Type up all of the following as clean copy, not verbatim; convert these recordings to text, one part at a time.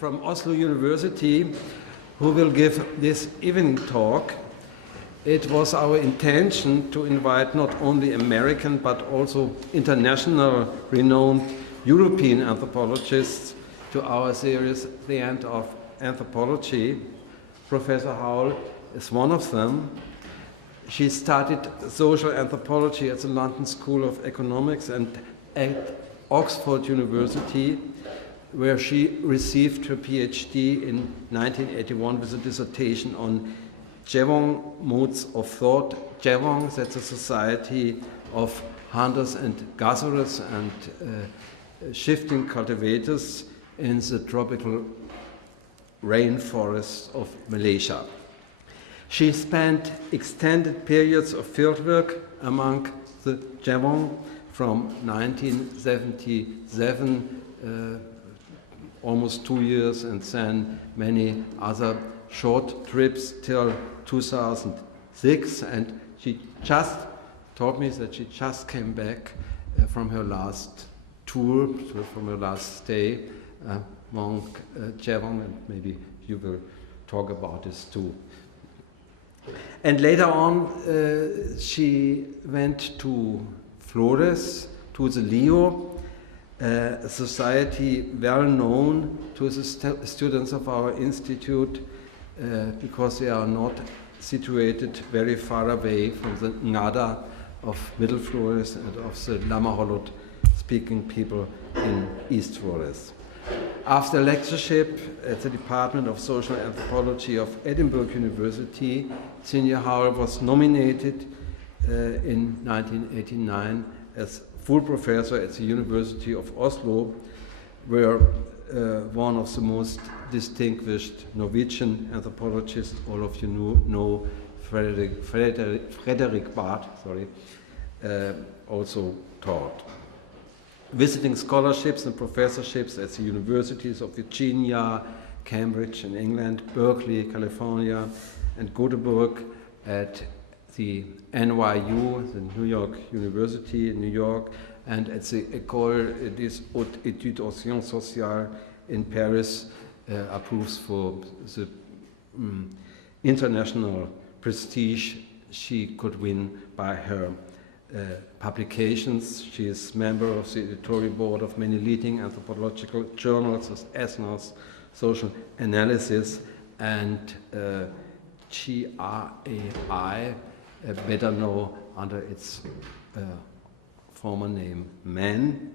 from Oslo University, who will give this evening talk. It was our intention to invite not only American but also international renowned European anthropologists to our series, The End of Anthropology. Professor Howell is one of them. She studied social anthropology at the London School of Economics and at Oxford University, where she received her PhD in 1981 with a dissertation on Jevong modes of thought. Jevong, that's a society of hunters and gatherers and shifting cultivators in the tropical rainforests of Malaysia. She spent extended periods of fieldwork among the Jevong from 1977, almost 2 years, and then many other short trips till 2006. And she just told me that she just came back from her last tour, from her last stay among Jevong, and maybe you will talk about this too. And later on, she went to Flores, to the Leo, a society well known to the students of our institute because they are not situated very far away from the Ngada of Middle Flores and of the Lamaholot speaking people in East Flores. After lectureship at the Department of Social Anthropology of Edinburgh University, Signe Howell was nominated in 1989 as full professor at the University of Oslo, where one of the most distinguished Norwegian anthropologists, all of you know Frederick Barth, also taught. Visiting scholarships and professorships at the universities of Virginia, Cambridge in England, Berkeley, California, and Göteborg, at the NYU, the New York University in New York, and at the École des Hautes Études en Sciences Sociales in Paris, approves for the international prestige she could win by her publications. She is member of the editorial board of many leading anthropological journals as Ethnos, Social Analysis, and GRAI, better known under its former name, MAN.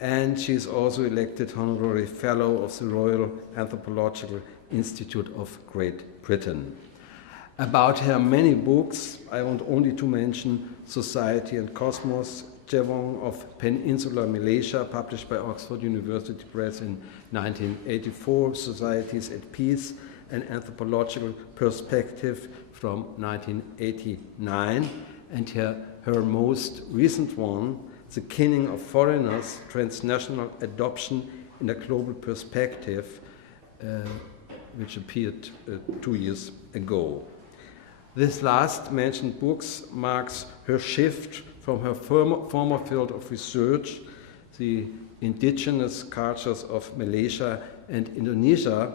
And she is also elected honorary fellow of the Royal Anthropological Institute of Great Britain. About her many books, I want only to mention Society and Cosmos, Jevong of Peninsular Malaysia, published by Oxford University Press in 1984, Societies at Peace, an Anthropological Perspective from 1989, and her most recent one, The Kinning of Foreigners, Transnational Adoption in a Global Perspective, which appeared 2 years ago. This last mentioned books marks her shift from her former field of research, the indigenous cultures of Malaysia and Indonesia,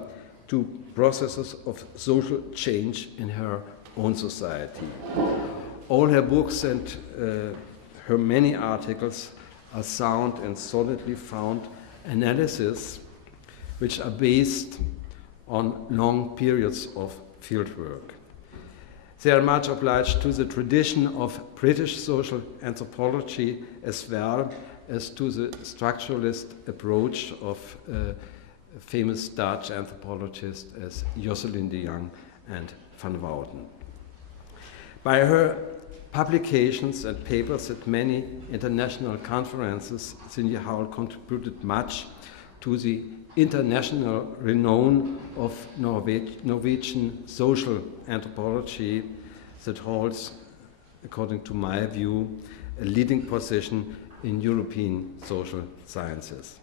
to processes of social change in her own society. All her books and her many articles are sound and solidly found analyses which are based on long periods of fieldwork. They are much obliged to the tradition of British social anthropology as well as to the structuralist approach of famous Dutch anthropologists as Jocelyn de Jong and Van Wouden. By her publications and papers at many international conferences, Signe Howell contributed much to the international renown of Norwegian social anthropology that holds, according to my view, a leading position in European social sciences.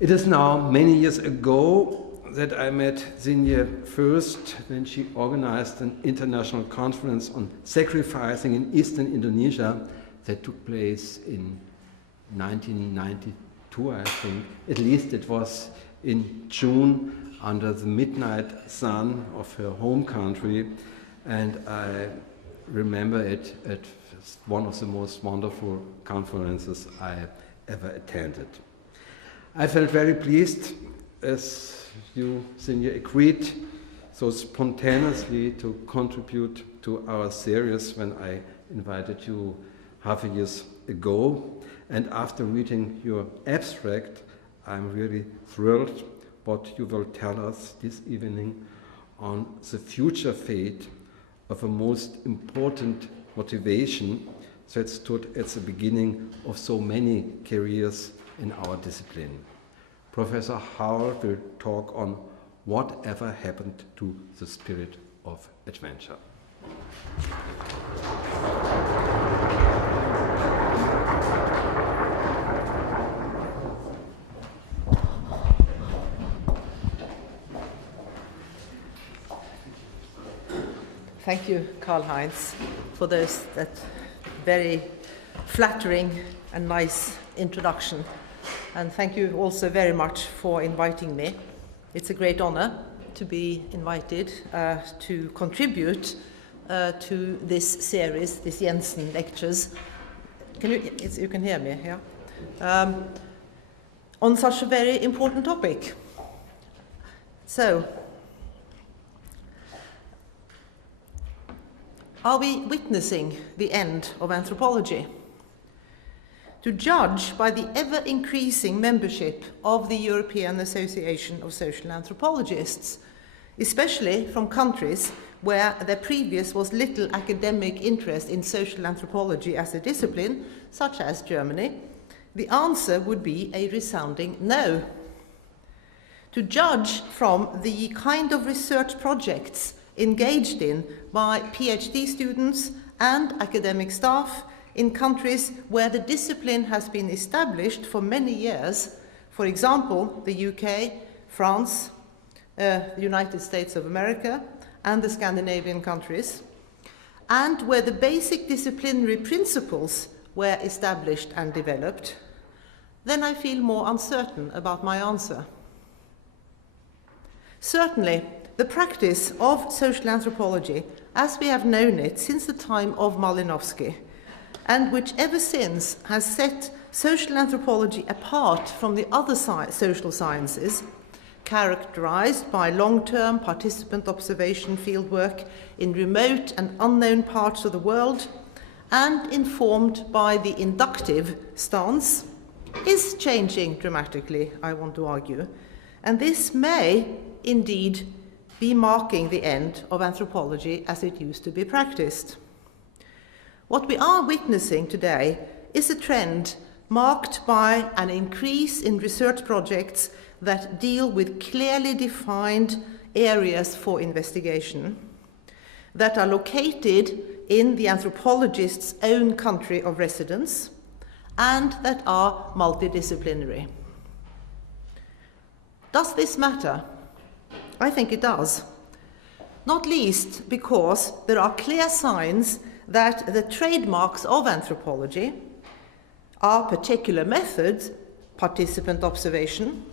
It is now many years ago that I met Signe first when she organized an international conference on sacrificing in eastern Indonesia that took place in 1992, I think. At least it was in June under the midnight sun of her home country, and I remember it as one of the most wonderful conferences I ever attended. I felt very pleased as you, Signe, agreed so spontaneously to contribute to our series when I invited you half a year ago. And after reading your abstract, I'm really thrilled what you will tell us this evening on the future fate of a most important motivation that stood at the beginning of so many careers in our discipline. Professor Howell will talk on whatever happened to the spirit of adventure. Thank you, Karl-Heinz, for that very flattering and nice introduction. And thank you also very much for inviting me. It's a great honor to be invited to contribute to this series, this Jensen lectures. You can hear me, yeah? On such a very important topic. So, are we witnessing the end of anthropology? To judge by the ever-increasing membership of the European Association of Social Anthropologists, especially from countries where there previous was little academic interest in social anthropology as a discipline, such as Germany, the answer would be a resounding no. To judge from the kind of research projects engaged in by PhD students and academic staff in countries where the discipline has been established for many years, for example, the UK, France, the United States of America, and the Scandinavian countries, and where the basic disciplinary principles were established and developed, then I feel more uncertain about my answer. Certainly, the practice of social anthropology, as we have known it since the time of Malinowski, and which ever since has set social anthropology apart from the other social sciences, characterized by long-term participant observation fieldwork in remote and unknown parts of the world, and informed by the inductive stance, is changing dramatically, I want to argue, and this may indeed be marking the end of anthropology as it used to be practiced. What we are witnessing today is a trend marked by an increase in research projects that deal with clearly defined areas for investigation, that are located in the anthropologist's own country of residence, and that are multidisciplinary. Does this matter? I think it does. Not least because there are clear signs that the trademarks of anthropology are particular methods, participant observation,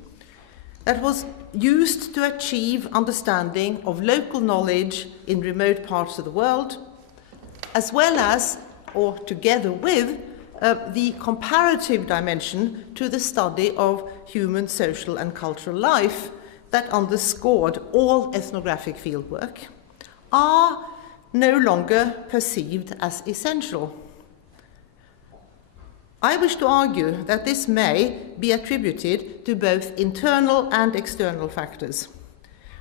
that was used to achieve understanding of local knowledge in remote parts of the world, as well as, or together with, the comparative dimension to the study of human social and cultural life that underscored all ethnographic fieldwork, are no longer perceived as essential. I wish to argue that this may be attributed to both internal and external factors.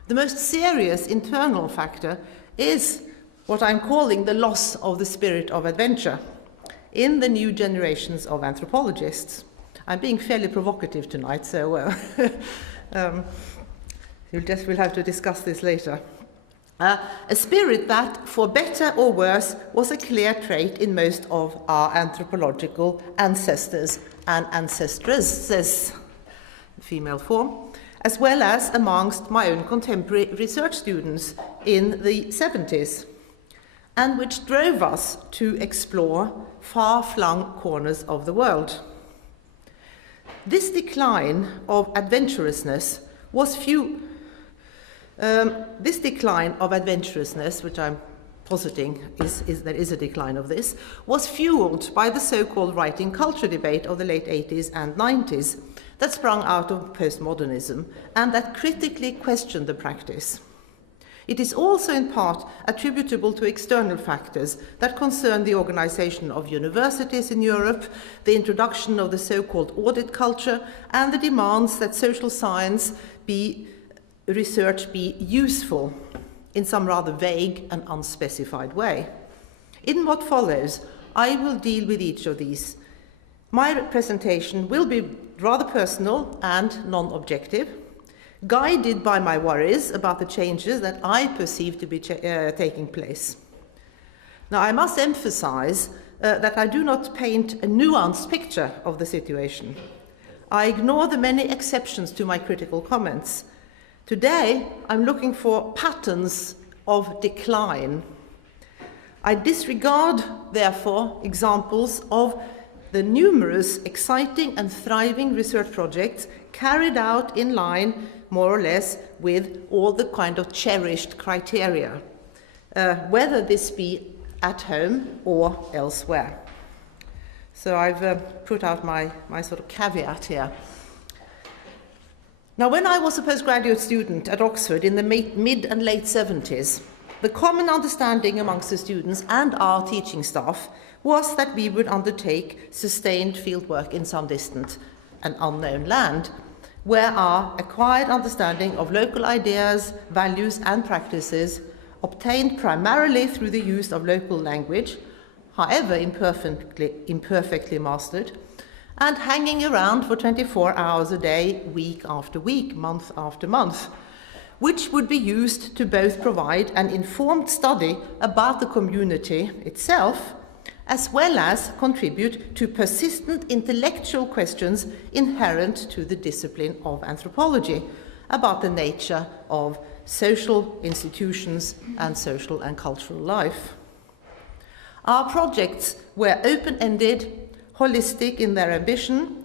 The most serious internal factor is what I'm calling the loss of the spirit of adventure in the new generations of anthropologists. I'm being fairly provocative tonight, so we'll have to discuss this later. A spirit that, for better or worse, was a clear trait in most of our anthropological ancestors and ancestresses, female form, as well as amongst my own contemporary research students in the 70s, and which drove us to explore far-flung corners of the world. This decline of adventurousness was this decline of adventurousness, which I'm positing there is a decline of this, was fueled by the so-called writing culture debate of the late 80s and 90s that sprung out of postmodernism and that critically questioned the practice. It is also in part attributable to external factors that concern the organization of universities in Europe, the introduction of the so-called audit culture, and the demands that social science research be useful in some rather vague and unspecified way. In what follows, I will deal with each of these. My presentation will be rather personal and non-objective, guided by my worries about the changes that I perceive to be taking place. Now, I must emphasize that I do not paint a nuanced picture of the situation. I ignore the many exceptions to my critical comments. Today, I'm looking for patterns of decline. I disregard, therefore, examples of the numerous exciting and thriving research projects carried out in line, more or less, with all the kind of cherished criteria, whether this be at home or elsewhere. So I've put out my sort of caveat here. Now, when I was a postgraduate student at Oxford in the mid and late 70s, the common understanding amongst the students and our teaching staff was that we would undertake sustained fieldwork in some distant and unknown land, where our acquired understanding of local ideas, values, and practices, obtained primarily through the use of local language, however imperfectly mastered, and hanging around for 24 hours a day, week after week, month after month, which would be used to both provide an informed study about the community itself, as well as contribute to persistent intellectual questions inherent to the discipline of anthropology about the nature of social institutions and social and cultural life. Our projects were open-ended, holistic in their ambition,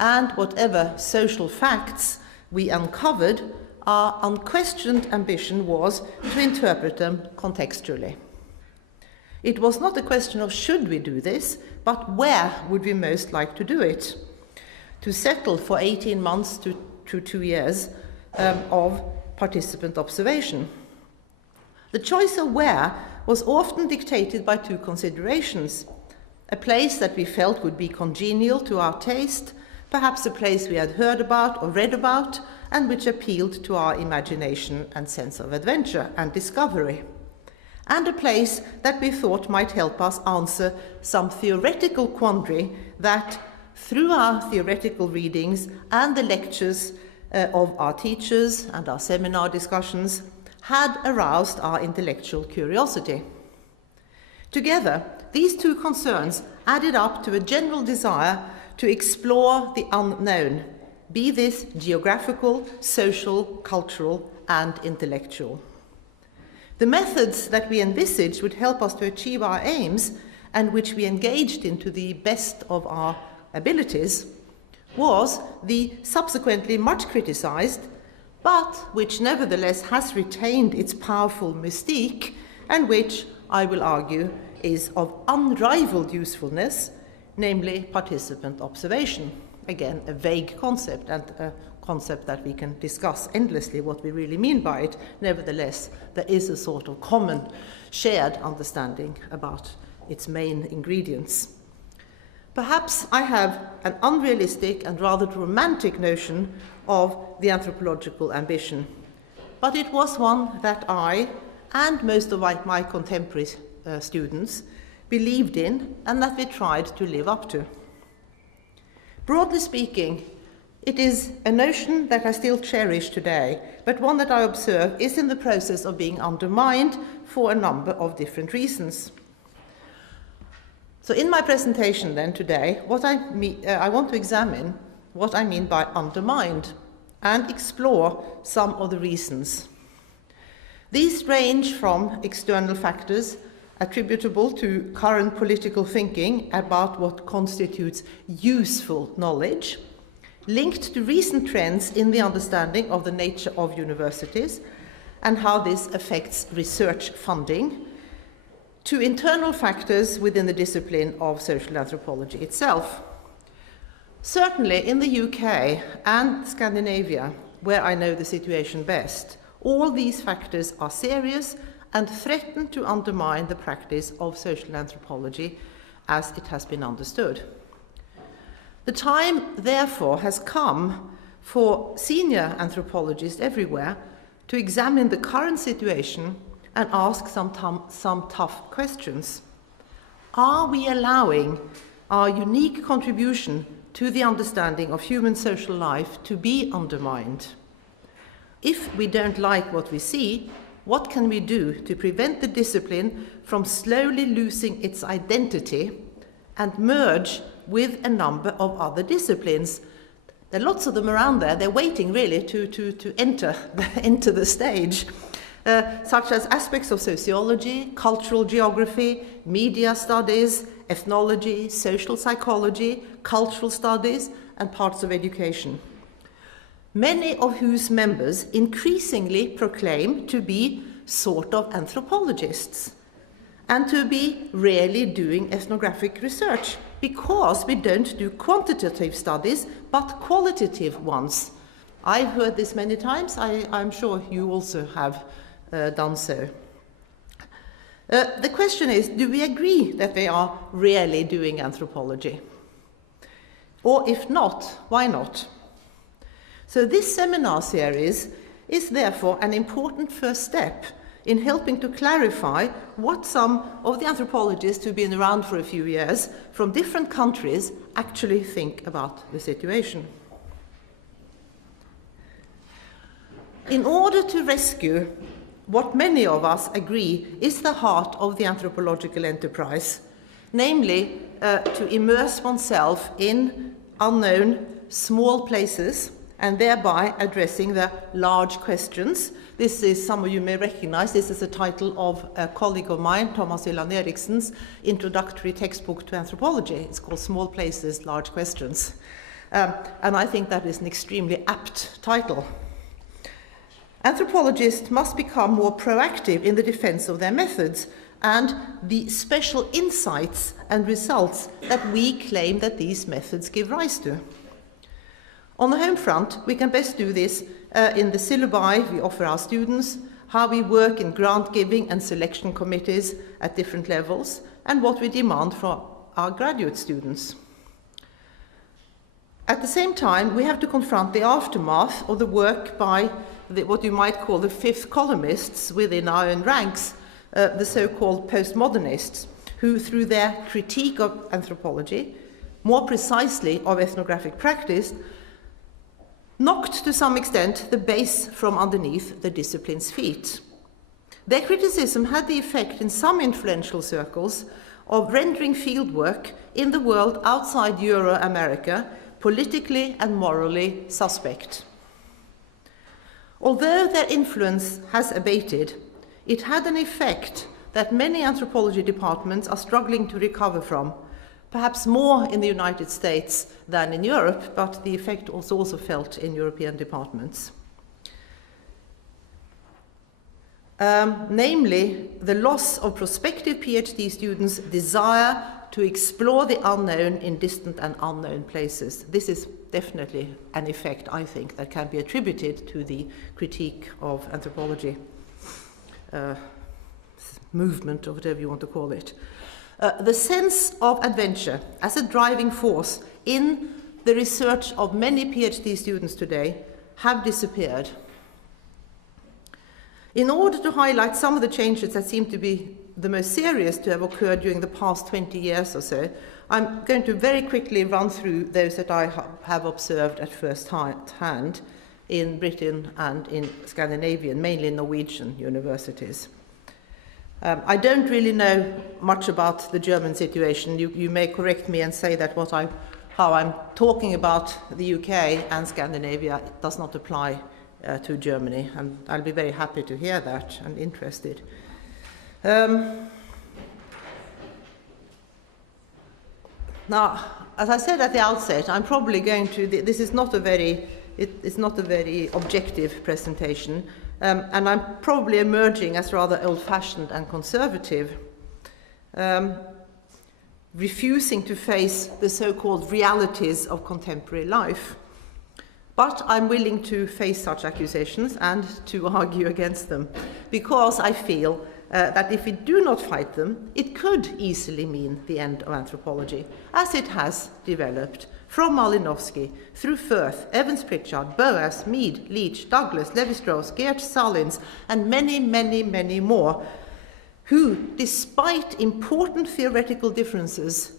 and whatever social facts we uncovered, our unquestioned ambition was to interpret them contextually. It was not a question of should we do this, but where would we most like to do it, to settle for 18 months to 2 years of participant observation. The choice of where was often dictated by two considerations: a place that we felt would be congenial to our taste, perhaps a place we had heard about or read about, and which appealed to our imagination and sense of adventure and discovery, and a place that we thought might help us answer some theoretical quandary that, through our theoretical readings and the lectures of our teachers and our seminar discussions, had aroused our intellectual curiosity. Together, these two concerns added up to a general desire to explore the unknown, be this geographical, social, cultural, and intellectual. The methods that we envisaged would help us to achieve our aims, and which we engaged in to the best of our abilities, was the subsequently much criticized, but which nevertheless has retained its powerful mystique, and which, I will argue, is of unrivaled usefulness, namely participant observation. Again, a vague concept, and a concept that we can discuss endlessly what we really mean by it. Nevertheless, there is a sort of common shared understanding about its main ingredients. Perhaps I have an unrealistic and rather romantic notion of the anthropological ambition, but it was one that I and most of my contemporary students believed in and that we tried to live up to. Broadly speaking, it is a notion that I still cherish today, but one that I observe is in the process of being undermined for a number of different reasons. So in my presentation then today, I want to examine what I mean by undermined and explore some of the reasons. These range from external factors attributable to current political thinking about what constitutes useful knowledge, linked to recent trends in the understanding of the nature of universities and how this affects research funding, to internal factors within the discipline of social anthropology itself. Certainly in the UK and Scandinavia, where I know the situation best, all these factors are serious and threaten to undermine the practice of social anthropology as it has been understood. The time, therefore, has come for senior anthropologists everywhere to examine the current situation and ask some tough questions. Are we allowing our unique contribution to the understanding of human social life to be undermined? If we don't like what we see, what can we do to prevent the discipline from slowly losing its identity and merge with a number of other disciplines? There are lots of them around there. They're waiting really to enter the stage, such as aspects of sociology, cultural geography, media studies, ethnology, social psychology, cultural studies, and parts of education, many of whose members increasingly proclaim to be sort of anthropologists and to be really doing ethnographic research, because we don't do quantitative studies but qualitative ones. I've heard this many times. I'm sure you also have done so. The question is, do we agree that they are really doing anthropology? Or if not, why not? So this seminar series is therefore an important first step in helping to clarify what some of the anthropologists who've been around for a few years from different countries actually think about the situation. In order to rescue what many of us agree is the heart of the anthropological enterprise, namely to immerse oneself in unknown small places and thereby addressing the large questions. This is, some of you may recognize, this is a title of a colleague of mine, Thomas Hylland Eriksen's introductory textbook to anthropology. It's called Small Places, Large Questions. And I think that is an extremely apt title. Anthropologists must become more proactive in the defense of their methods and the special insights and results that we claim that these methods give rise to. On the home front, we can best do this in the syllabi we offer our students, how we work in grant giving and selection committees at different levels, and what we demand from our graduate students. At the same time, we have to confront the aftermath of the work by what you might call the fifth columnists within our own ranks, the so-called post-modernists, who through their critique of anthropology, more precisely of ethnographic practice, knocked to some extent the base from underneath the discipline's feet. Their criticism had the effect in some influential circles of rendering fieldwork in the world outside Euro-America politically and morally suspect. Although their influence has abated, it had an effect that many anthropology departments are struggling to recover from, perhaps more in the United States than in Europe, but the effect was also felt in European departments. Namely, the loss of prospective PhD students' desire to explore the unknown in distant and unknown places. This is definitely an effect, I think, that can be attributed to the critique of anthropology movement, or whatever you want to call it. The sense of adventure as a driving force in the research of many PhD students today have disappeared. In order to highlight some of the changes that seem to be the most serious to have occurred during the past 20 years or so, I'm going to very quickly run through those that I have observed at first hand in Britain and in Scandinavia, mainly Norwegian universities. I don't really know much about the German situation. You may correct me and say that how I'm talking about the UK and Scandinavia does not apply to Germany, and I'll be very happy to hear that and interested. Now, as I said at the outset, I'm probably going to, this is not a very, it's not a very objective presentation, and I'm probably emerging as rather old-fashioned and conservative, refusing to face the so-called realities of contemporary life. But I'm willing to face such accusations and to argue against them, because I feel that if we do not fight them, it could easily mean the end of anthropology, as it has developed from Malinowski through Firth, Evans-Pritchard, Boas, Mead, Leach, Douglas, Levi-Strauss, Geert Salins, and many, many, many more, who, despite important theoretical differences,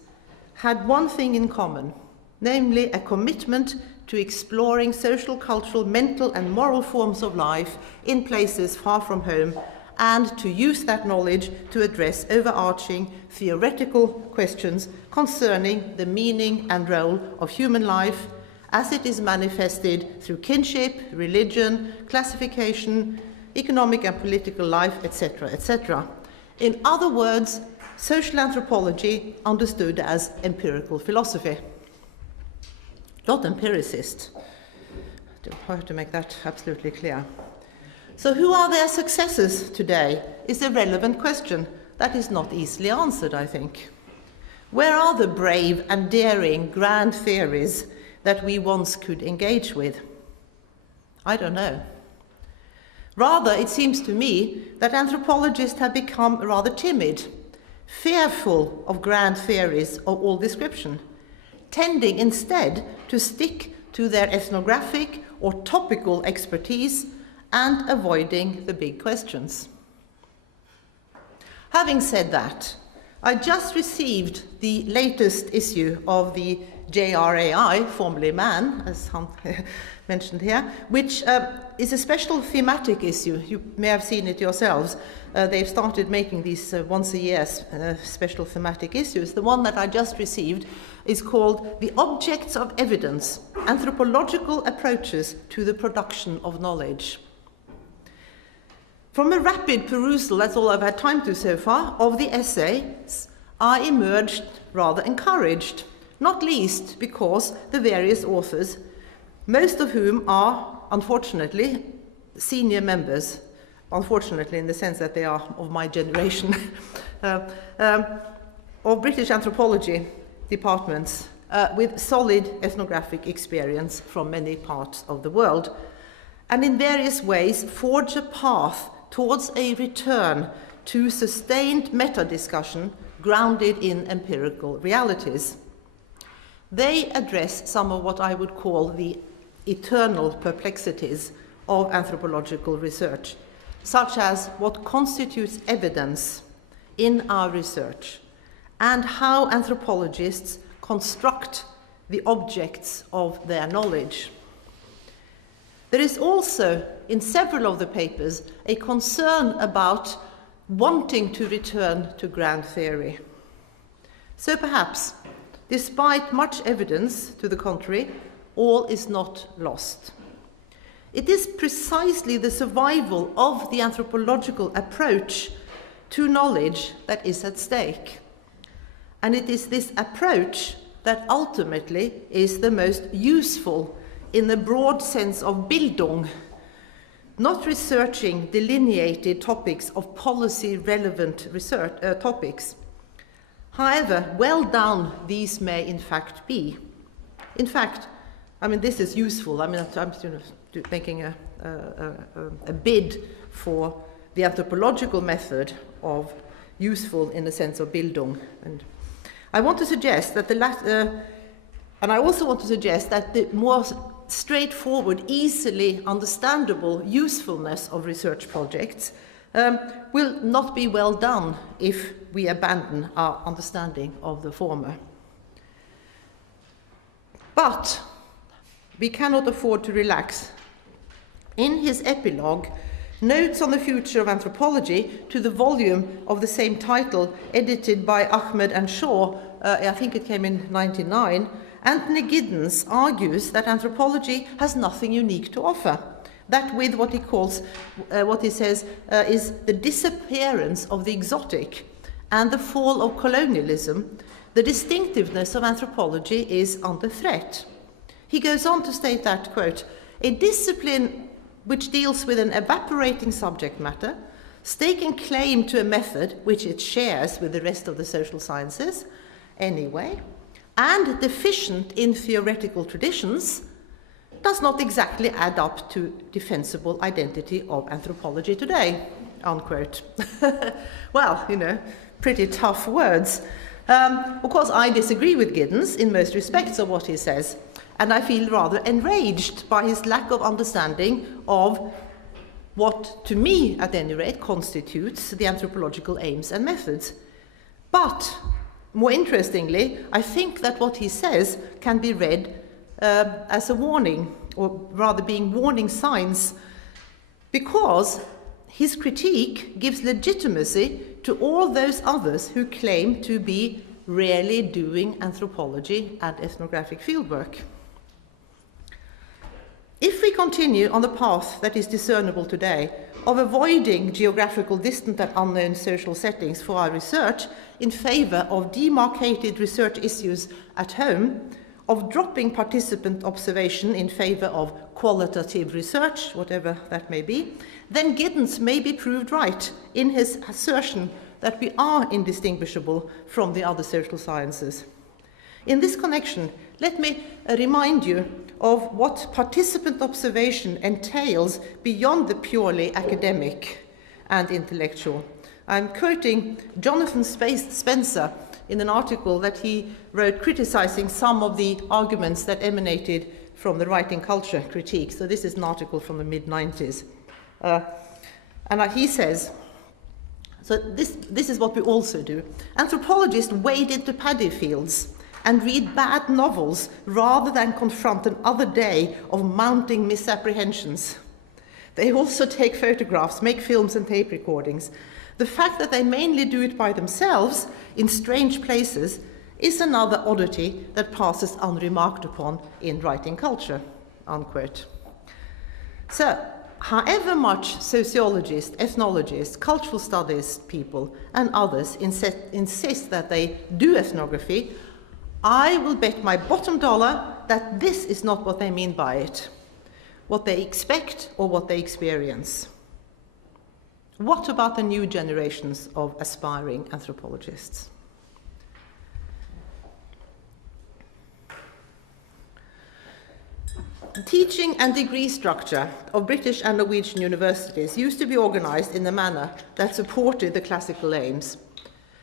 had one thing in common, namely a commitment to exploring social, cultural, mental, and moral forms of life in places far from home, and to use that knowledge to address overarching theoretical questions concerning the meaning and role of human life as it is manifested through kinship, religion, classification, economic and political life, etc., etc. In other words, social anthropology understood as empirical philosophy, not empiricist. I have to make that absolutely clear. So who are their successors today is a relevant question that is not easily answered, I think. Where are the brave and daring grand theories that we once could engage with? I don't know. Rather, it seems to me that anthropologists have become rather timid, fearful of grand theories of all description, tending instead to stick to their ethnographic or topical expertise and avoiding the big questions. Having said that, I just received the latest issue of the JRAI, formerly MAN, as Hans mentioned here, which is a special thematic issue. You may have seen it yourselves. They've started making these once a year special thematic issues. The one that I just received is called The Objects of Evidence, Anthropological Approaches to the Production of Knowledge. From a rapid perusal, that's all I've had time to so far, of the essays, I emerged rather encouraged, not least because the various authors, most of whom are, unfortunately, senior members, unfortunately in the sense that they are of my generation, of British anthropology departments with solid ethnographic experience from many parts of the world, and in various ways forge a path towards a return to sustained meta-discussion grounded in empirical realities. They address some of what I would call the eternal perplexities of anthropological research, such as what constitutes evidence in our research and how anthropologists construct the objects of their knowledge. There is also, in several of the papers, a concern about wanting to return to grand theory. So perhaps, despite much evidence to the contrary, all is not lost. It is precisely the survival of the anthropological approach to knowledge that is at stake. And it is this approach that ultimately is the most useful in the broad sense of Bildung, not researching delineated topics of policy-relevant research topics. However, well done these may in fact be. In fact, I mean, this is useful. I mean, I'm making a bid for the anthropological method of useful in the sense of Bildung. And I want to suggest that and I also want to suggest that the more straightforward, easily understandable usefulness of research projects will not be well done if we abandon our understanding of the former. But we cannot afford to relax. In his epilogue, Notes on the Future of Anthropology, to the volume of the same title, edited by Ahmed and Shaw, I think it came in 1999, Anthony Giddens argues that anthropology has nothing unique to offer. That with what he calls, what he says, is the disappearance of the exotic and the fall of colonialism, the distinctiveness of anthropology is under threat. He goes on to state that, quote, "A discipline which deals with an evaporating subject matter, staking claim to a method which it shares with the rest of the social sciences anyway, and deficient in theoretical traditions, does not exactly add up to defensible identity of anthropology today," unquote. Well, you know, pretty tough words. Of course, I disagree with Giddens in most respects of what he says, and I feel rather enraged by his lack of understanding of what, to me at any rate, constitutes the anthropological aims and methods. But, more interestingly, I think that what he says can be read as a warning, or rather being warning signs, because his critique gives legitimacy to all those others who claim to be really doing anthropology and ethnographic fieldwork. If we continue on the path that is discernible today of avoiding geographical distant and unknown social settings for our research in favor of demarcated research issues at home, of dropping participant observation in favor of qualitative research, whatever that may be, then Giddens may be proved right in his assertion that we are indistinguishable from the other social sciences. In this connection, let me remind you of what participant observation entails beyond the purely academic and intellectual. I'm quoting Jonathan Spencer in an article that he wrote criticizing some of the arguments that emanated from the writing culture critique. So this is an article from the mid-90s. And he says, so this is what we also do. Anthropologists wade into paddy fields and read bad novels rather than confront another day of mounting misapprehensions. They also take photographs, make films and tape recordings. The fact that they mainly do it by themselves in strange places is another oddity that passes unremarked upon in writing culture, unquote. So, however much sociologists, ethnologists, cultural studies people and others insist that they do ethnography, I will bet my bottom dollar that this is not what they mean by it, what they expect or what they experience. What about the new generations of aspiring anthropologists? The teaching and degree structure of British and Norwegian universities used to be organized in a manner that supported the classical aims.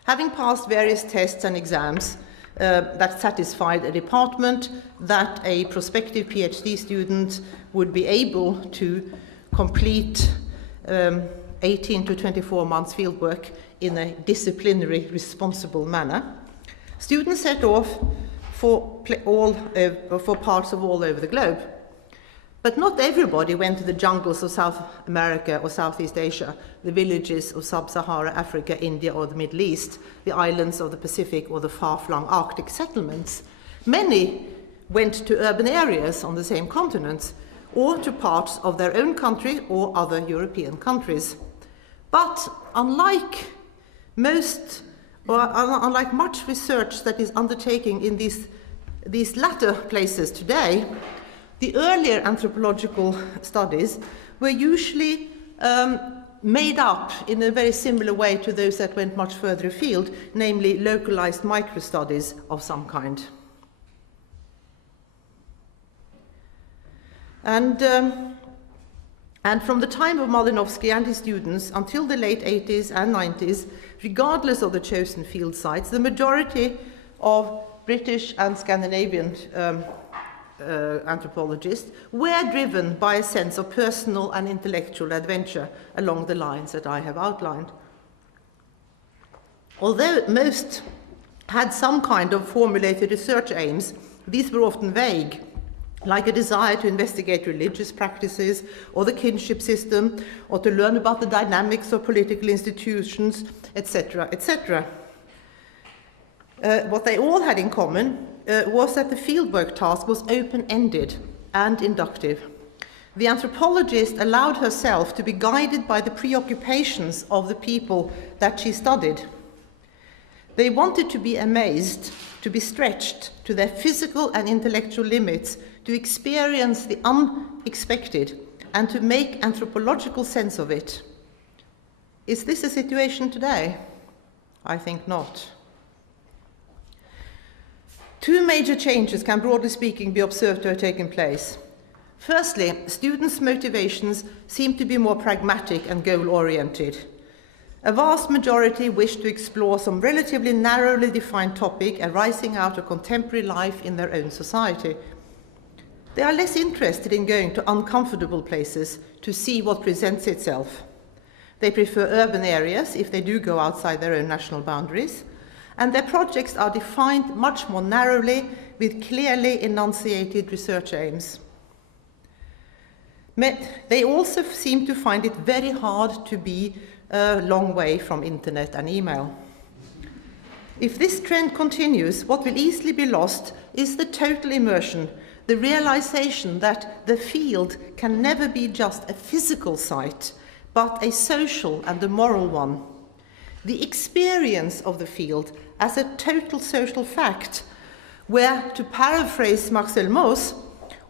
Having passed various tests and exams that satisfied a department, that a prospective PhD student would be able to complete 18 to 24 months fieldwork in a disciplinary, responsible manner, students set off for parts of all over the globe. But not everybody went to the jungles of South America or Southeast Asia, the villages of Sub-Sahara Africa, India or the Middle East, the islands of the Pacific or the far-flung Arctic settlements. Many went to urban areas on the same continents or to parts of their own country or other European countries. But unlike much research that is undertaken in these latter places today, the earlier anthropological studies were usually made up in a very similar way to those that went much further afield, namely localized micro-studies of some kind. And from the time of Malinowski and his students until the late 80s and 90s, regardless of the chosen field sites, the majority of British and Scandinavian anthropologists were driven by a sense of personal and intellectual adventure along the lines that I have outlined. Although most had some kind of formulated research aims, these were often vague, like a desire to investigate religious practices or the kinship system, or to learn about the dynamics of political institutions, etc., etc. What they all had in common was that the fieldwork task was open-ended and inductive. The anthropologist allowed herself to be guided by the preoccupations of the people that she studied. They wanted to be amazed, to be stretched to their physical and intellectual limits, to experience the unexpected, and to make anthropological sense of it. Is this a situation today? I think not. Two major changes can, broadly speaking, be observed to have taken place. Firstly, students' motivations seem to be more pragmatic and goal-oriented. A vast majority wish to explore some relatively narrowly defined topic arising out of contemporary life in their own society. They are less interested in going to uncomfortable places to see what presents itself. They prefer urban areas if they do go outside their own national boundaries, and their projects are defined much more narrowly with clearly enunciated research aims. They also seem to find it very hard to be a long way from internet and email. If this trend continues, what will easily be lost is the total immersion, the realization that the field can never be just a physical site, but a social and a moral one. The experience of the field as a total social fact, where, to paraphrase Marcel Mauss,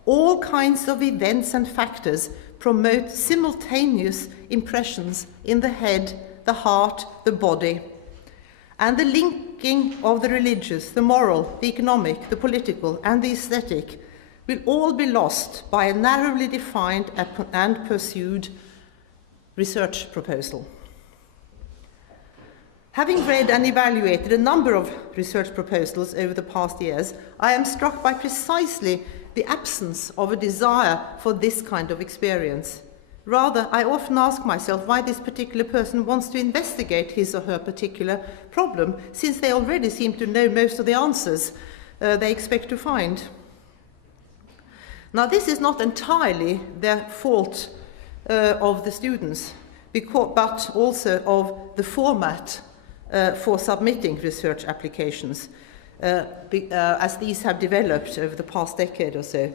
all kinds of events and factors promote simultaneous impressions in the head, the heart, the body, and the linking of the religious, the moral, the economic, the political, and the aesthetic will all be lost by a narrowly defined and pursued research proposal. Having read and evaluated a number of research proposals over the past years, I am struck by precisely the absence of a desire for this kind of experience. Rather, I often ask myself why this particular person wants to investigate his or her particular problem, since they already seem to know most of the answers they expect to find. Now, this is not entirely the fault of the students, but also of the format for submitting research applications, as these have developed over the past decade or so.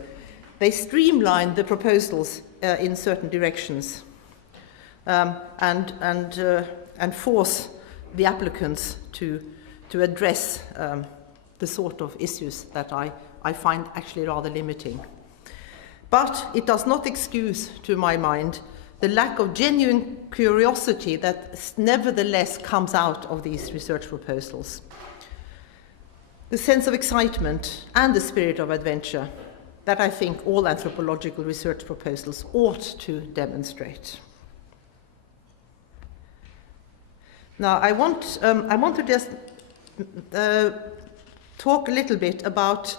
They streamline the proposals in certain directions and force the applicants to address the sort of issues that I find actually rather limiting. But it does not excuse, to my mind, the lack of genuine curiosity that nevertheless comes out of these research proposals. The sense of excitement and the spirit of adventure that I think all anthropological research proposals ought to demonstrate. Now, I want to just talk a little bit about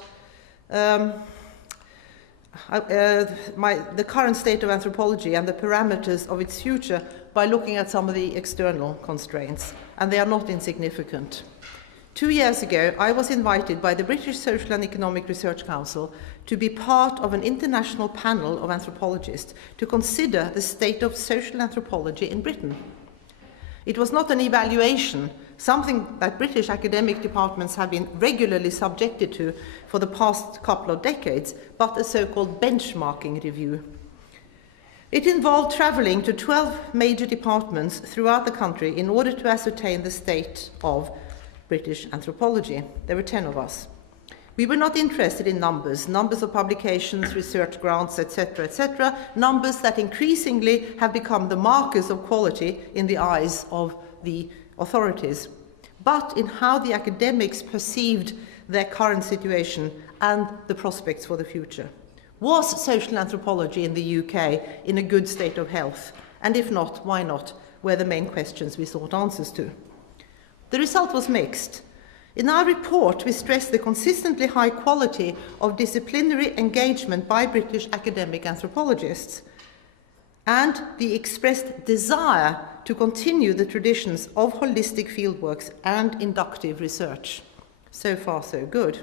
the current state of anthropology and the parameters of its future by looking at some of the external constraints, and they are not insignificant. 2 years ago, I was invited by the British Social and Economic Research Council to be part of an international panel of anthropologists to consider the state of social anthropology in Britain. It was not an evaluation, something that British academic departments have been regularly subjected to for the past couple of decades, but a so-called benchmarking review. It involved travelling to 12 major departments throughout the country in order to ascertain the state of British anthropology. There were 10 of us. We were not interested in numbers of publications, research grants, etc., numbers that increasingly have become the markers of quality in the eyes of the authorities, but in how the academics perceived their current situation and the prospects for the future. Was social anthropology in the UK in a good state of health? And if not, why not? Were the main questions we sought answers to. The result was mixed. In our report, we stressed the consistently high quality of disciplinary engagement by British academic anthropologists and the expressed desire to continue the traditions of holistic fieldworks and inductive research. So far, so good.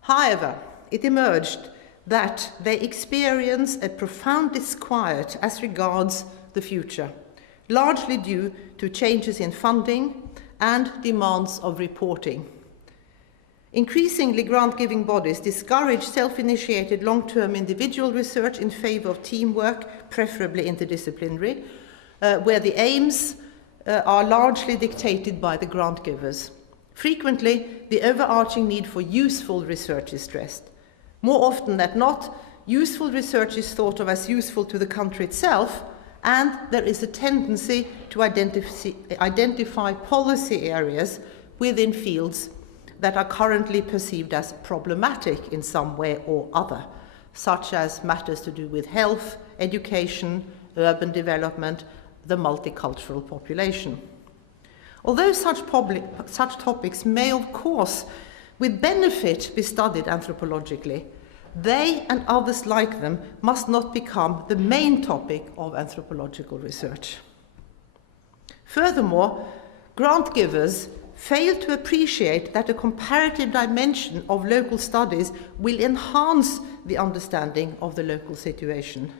However, it emerged that they experience a profound disquiet as regards the future, largely due to changes in funding and demands of reporting. Increasingly, grant-giving bodies discourage self-initiated long-term individual research in favour of teamwork, preferably interdisciplinary, where the aims are largely dictated by the grant givers. Frequently, the overarching need for useful research is stressed. More often than not, useful research is thought of as useful to the country itself, and there is a tendency to identify policy areas within fields that are currently perceived as problematic in some way or other, such as matters to do with health, education, urban development, the multicultural population. Although such topics may, of course, with benefit be studied anthropologically, they and others like them must not become the main topic of anthropological research. Furthermore, grant givers fail to appreciate that a comparative dimension of local studies will enhance the understanding of the local situation.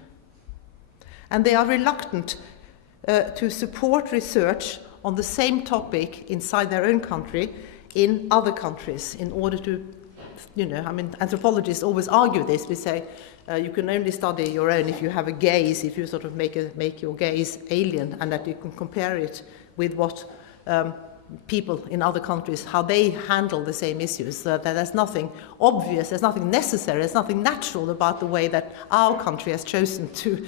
And they are reluctant to support research on the same topic inside their own country in other countries in order to, anthropologists always argue this. We say you can only study your own if you have a gaze, if you sort of make your gaze alien, and that you can compare it with what people in other countries, how they handle the same issues. That there's nothing obvious, there's nothing necessary, there's nothing natural about the way that our country has chosen to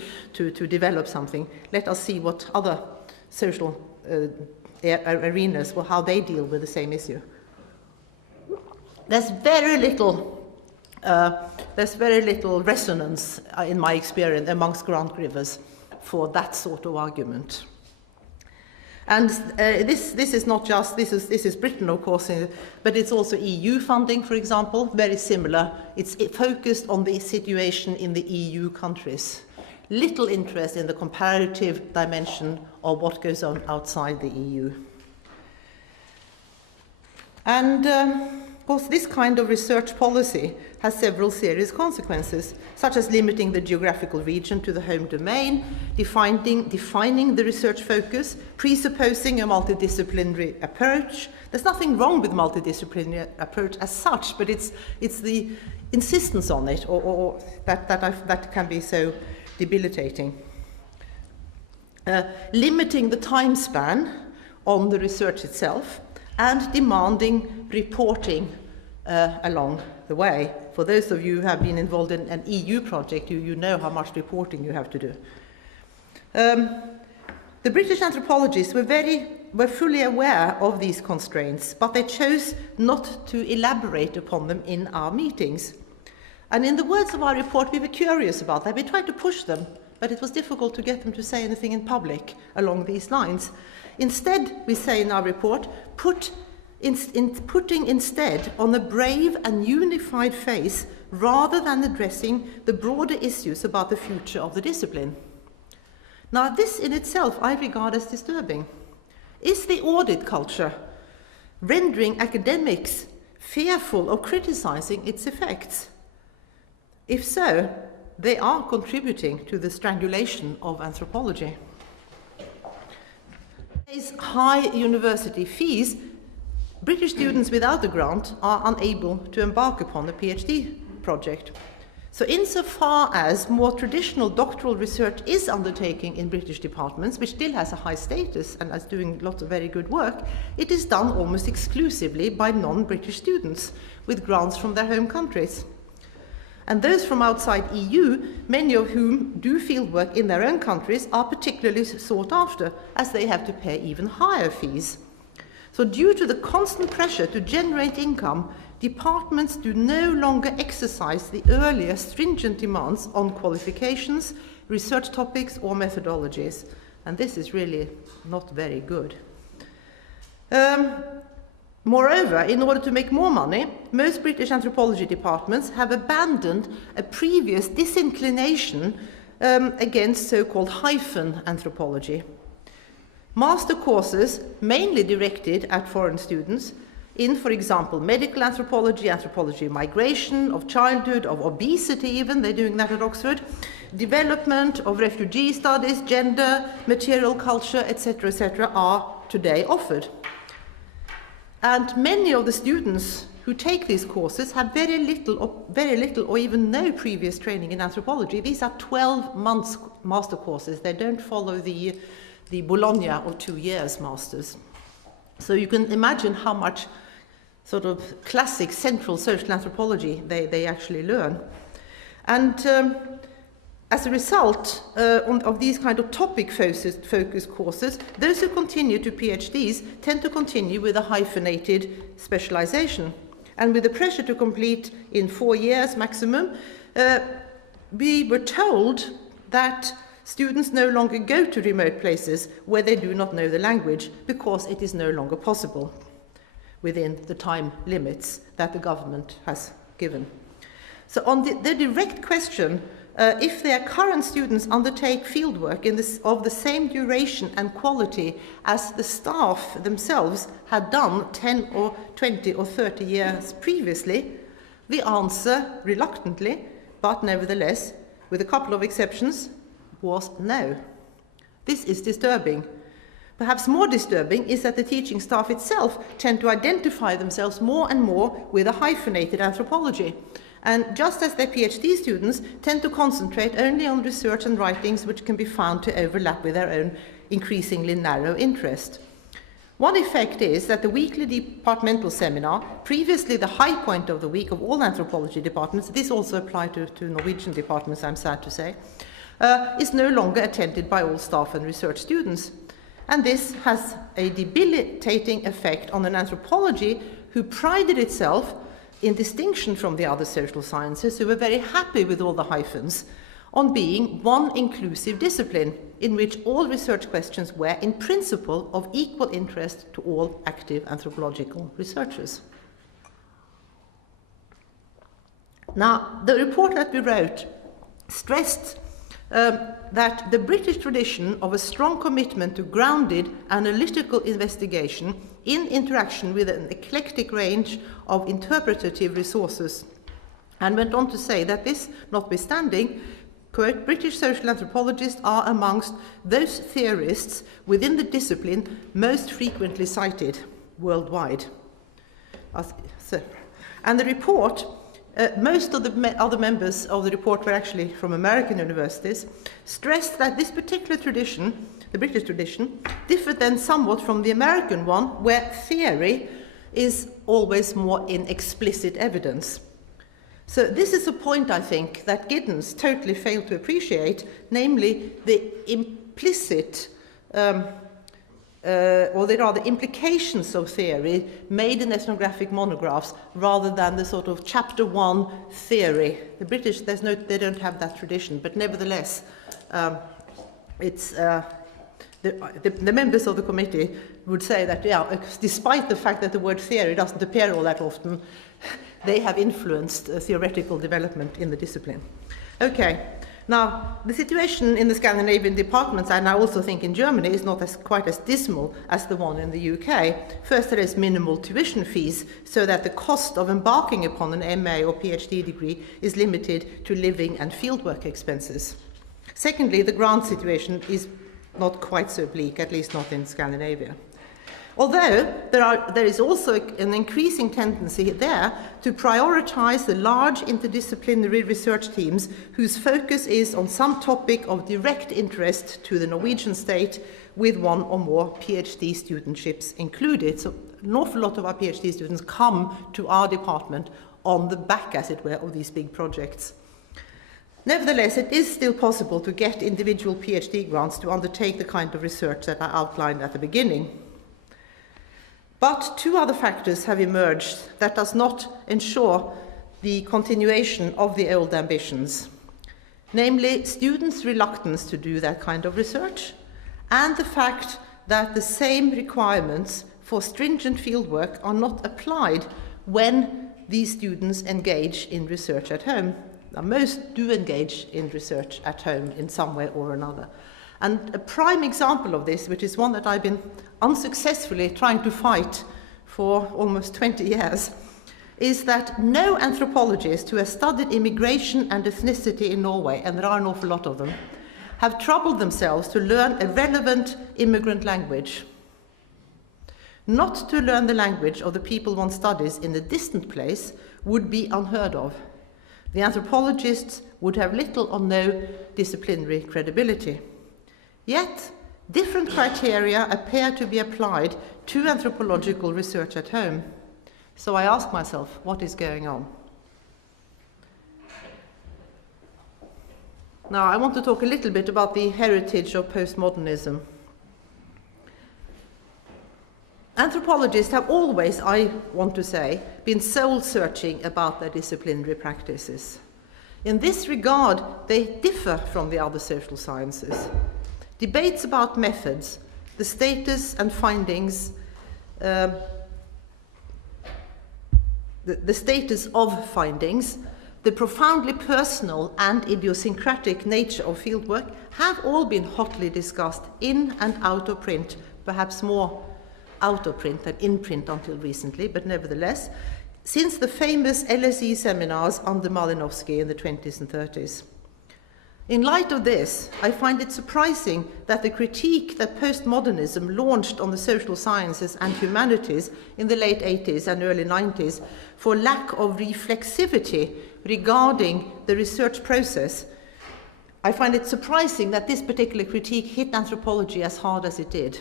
develop something. Let us see what other social arenas, well, how they deal with the same issue. There's very little resonance, in my experience, amongst grant givers for that sort of argument. And this is not just, this is Britain, of course, but it's also EU funding, for example, very similar. It's focused on the situation in the EU countries. Little interest in the comparative dimension of what goes on outside the EU. And of course, this kind of research policy has several serious consequences, such as limiting the geographical region to the home domain, defining the research focus, presupposing a multidisciplinary approach. There's nothing wrong with multidisciplinary approach as such, but it's the insistence on it, or that can be so debilitating. Limiting the time span on the research itself, and demanding reporting along the way. For those of you who have been involved in an EU project, you know how much reporting you have to do. The British anthropologists were fully aware of these constraints, but they chose not to elaborate upon them in our meetings. And in the words of our report, we were curious about that. We tried to push them, but it was difficult to get them to say anything in public along these lines. Instead, we say in our report, putting instead on a brave and unified face rather than addressing the broader issues about the future of the discipline. Now, this in itself I regard as disturbing. Is the audit culture rendering academics fearful of criticizing its effects? If so, they are contributing to the strangulation of anthropology. High university fees, British students without a grant are unable to embark upon a PhD project. So insofar as more traditional doctoral research is undertaken in British departments, which still has a high status and is doing lots of very good work, it is done almost exclusively by non-British students with grants from their home countries. And those from outside EU, many of whom do field work in their own countries, are particularly sought after, as they have to pay even higher fees. So due to the constant pressure to generate income, departments do no longer exercise the earlier stringent demands on qualifications, research topics, or methodologies. And this is really not very good. Moreover, in order to make more money, most British anthropology departments have abandoned a previous disinclination against so-called hyphen anthropology. Master courses, mainly directed at foreign students, in, for example, medical anthropology, anthropology of migration, of childhood, of obesity even, they're doing that at Oxford, development of refugee studies, gender, material culture, etc., are today offered. And many of the students who take these courses have very little or even no previous training in anthropology. These are 12 months master courses. They don't follow the the Bologna or 2 years masters. So you can imagine how much sort of classic central social anthropology they actually learn. And as a result of these kind of topic-focused courses, those who continue to PhDs tend to continue with a hyphenated specialization. And with the pressure to complete in 4 years maximum, we were told that students no longer go to remote places where they do not know the language because it is no longer possible within the time limits that the government has given. So on the direct question, if their current students undertake fieldwork of the same duration and quality as the staff themselves had done 10 or 20 or 30 years previously, the answer, reluctantly, but nevertheless, with a couple of exceptions, was no. This is disturbing. Perhaps more disturbing is that the teaching staff itself tend to identify themselves more and more with a hyphenated anthropology. And just as their PhD students tend to concentrate only on research and writings which can be found to overlap with their own increasingly narrow interest. One effect is that the weekly departmental seminar, previously the high point of the week of all anthropology departments, this also applied to Norwegian departments, I'm sad to say, is no longer attended by all staff and research students. And this has a debilitating effect on an anthropology who prided itself in distinction from the other social sciences, who were very happy with all the hyphens, on being one inclusive discipline in which all research questions were in principle of equal interest to all active anthropological researchers. Now, the report that we wrote stressed that the British tradition of a strong commitment to grounded analytical investigation in interaction with an eclectic range of interpretative resources, and went on to say that this notwithstanding, quote, British social anthropologists are amongst those theorists within the discipline most frequently cited worldwide. And the report, most of the other members of the report were actually from American universities, stressed that this particular tradition, the British tradition, differed then somewhat from the American one, where theory is always more in explicit evidence. So this is a point, I think, that Giddens totally failed to appreciate, namely the implicit, or the rather implications of theory made in ethnographic monographs rather than the sort of chapter 1 theory. The British, they don't have that tradition, but nevertheless, the members of the committee would say that, yeah, despite the fact that the word theory doesn't appear all that often, they have influenced theoretical development in the discipline. Okay, now the situation in the Scandinavian departments, and I also think in Germany, is not quite as dismal as the one in the UK. First, there is minimal tuition fees, so that the cost of embarking upon an MA or PhD degree is limited to living and fieldwork expenses. Secondly, the grant situation is not quite so bleak, at least not in Scandinavia. Although there is also an increasing tendency there to prioritize the large interdisciplinary research teams whose focus is on some topic of direct interest to the Norwegian state, with one or more PhD studentships included. So an awful lot of our PhD students come to our department on the back, as it were, of these big projects. Nevertheless, it is still possible to get individual PhD grants to undertake the kind of research that I outlined at the beginning. But two other factors have emerged that does not ensure the continuation of the old ambitions, namely students' reluctance to do that kind of research, and the fact that the same requirements for stringent fieldwork are not applied when these students engage in research at home. Now, most do engage in research at home in some way or another. And a prime example of this, which is one that I've been unsuccessfully trying to fight for almost 20 years, is that no anthropologist who has studied immigration and ethnicity in Norway, and there are an awful lot of them, have troubled themselves to learn a relevant immigrant language. Not to learn the language of the people one studies in a distant place would be unheard of. The anthropologists would have little or no disciplinary credibility. Yet, different criteria appear to be applied to anthropological research at home. So I ask myself, what is going on? Now, I want to talk a little bit about the heritage of postmodernism. Anthropologists have always, I want to say, been soul-searching about their disciplinary practices. In this regard, they differ from the other social sciences. Debates about methods, the status and findings, the status of findings, the profoundly personal and idiosyncratic nature of fieldwork have all been hotly discussed in and out of print, perhaps more out of print than in print until recently, but nevertheless, since the famous LSE seminars under Malinowski in the 20s and 30s. In light of this, I find it surprising that the critique that postmodernism launched on the social sciences and humanities in the late 80s and early 90s for lack of reflexivity regarding the research process, I find it surprising that this particular critique hit anthropology as hard as it did.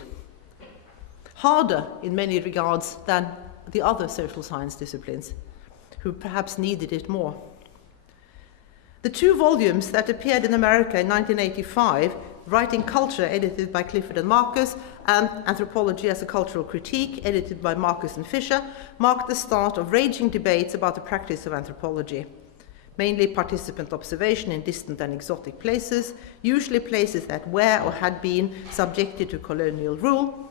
Harder in many regards than the other social science disciplines, who perhaps needed it more. The two volumes that appeared in America in 1985, Writing Culture, edited by Clifford and Marcus, and Anthropology as a Cultural Critique, edited by Marcus and Fisher, marked the start of raging debates about the practice of anthropology, mainly participant observation in distant and exotic places, usually places that were or had been subjected to colonial rule,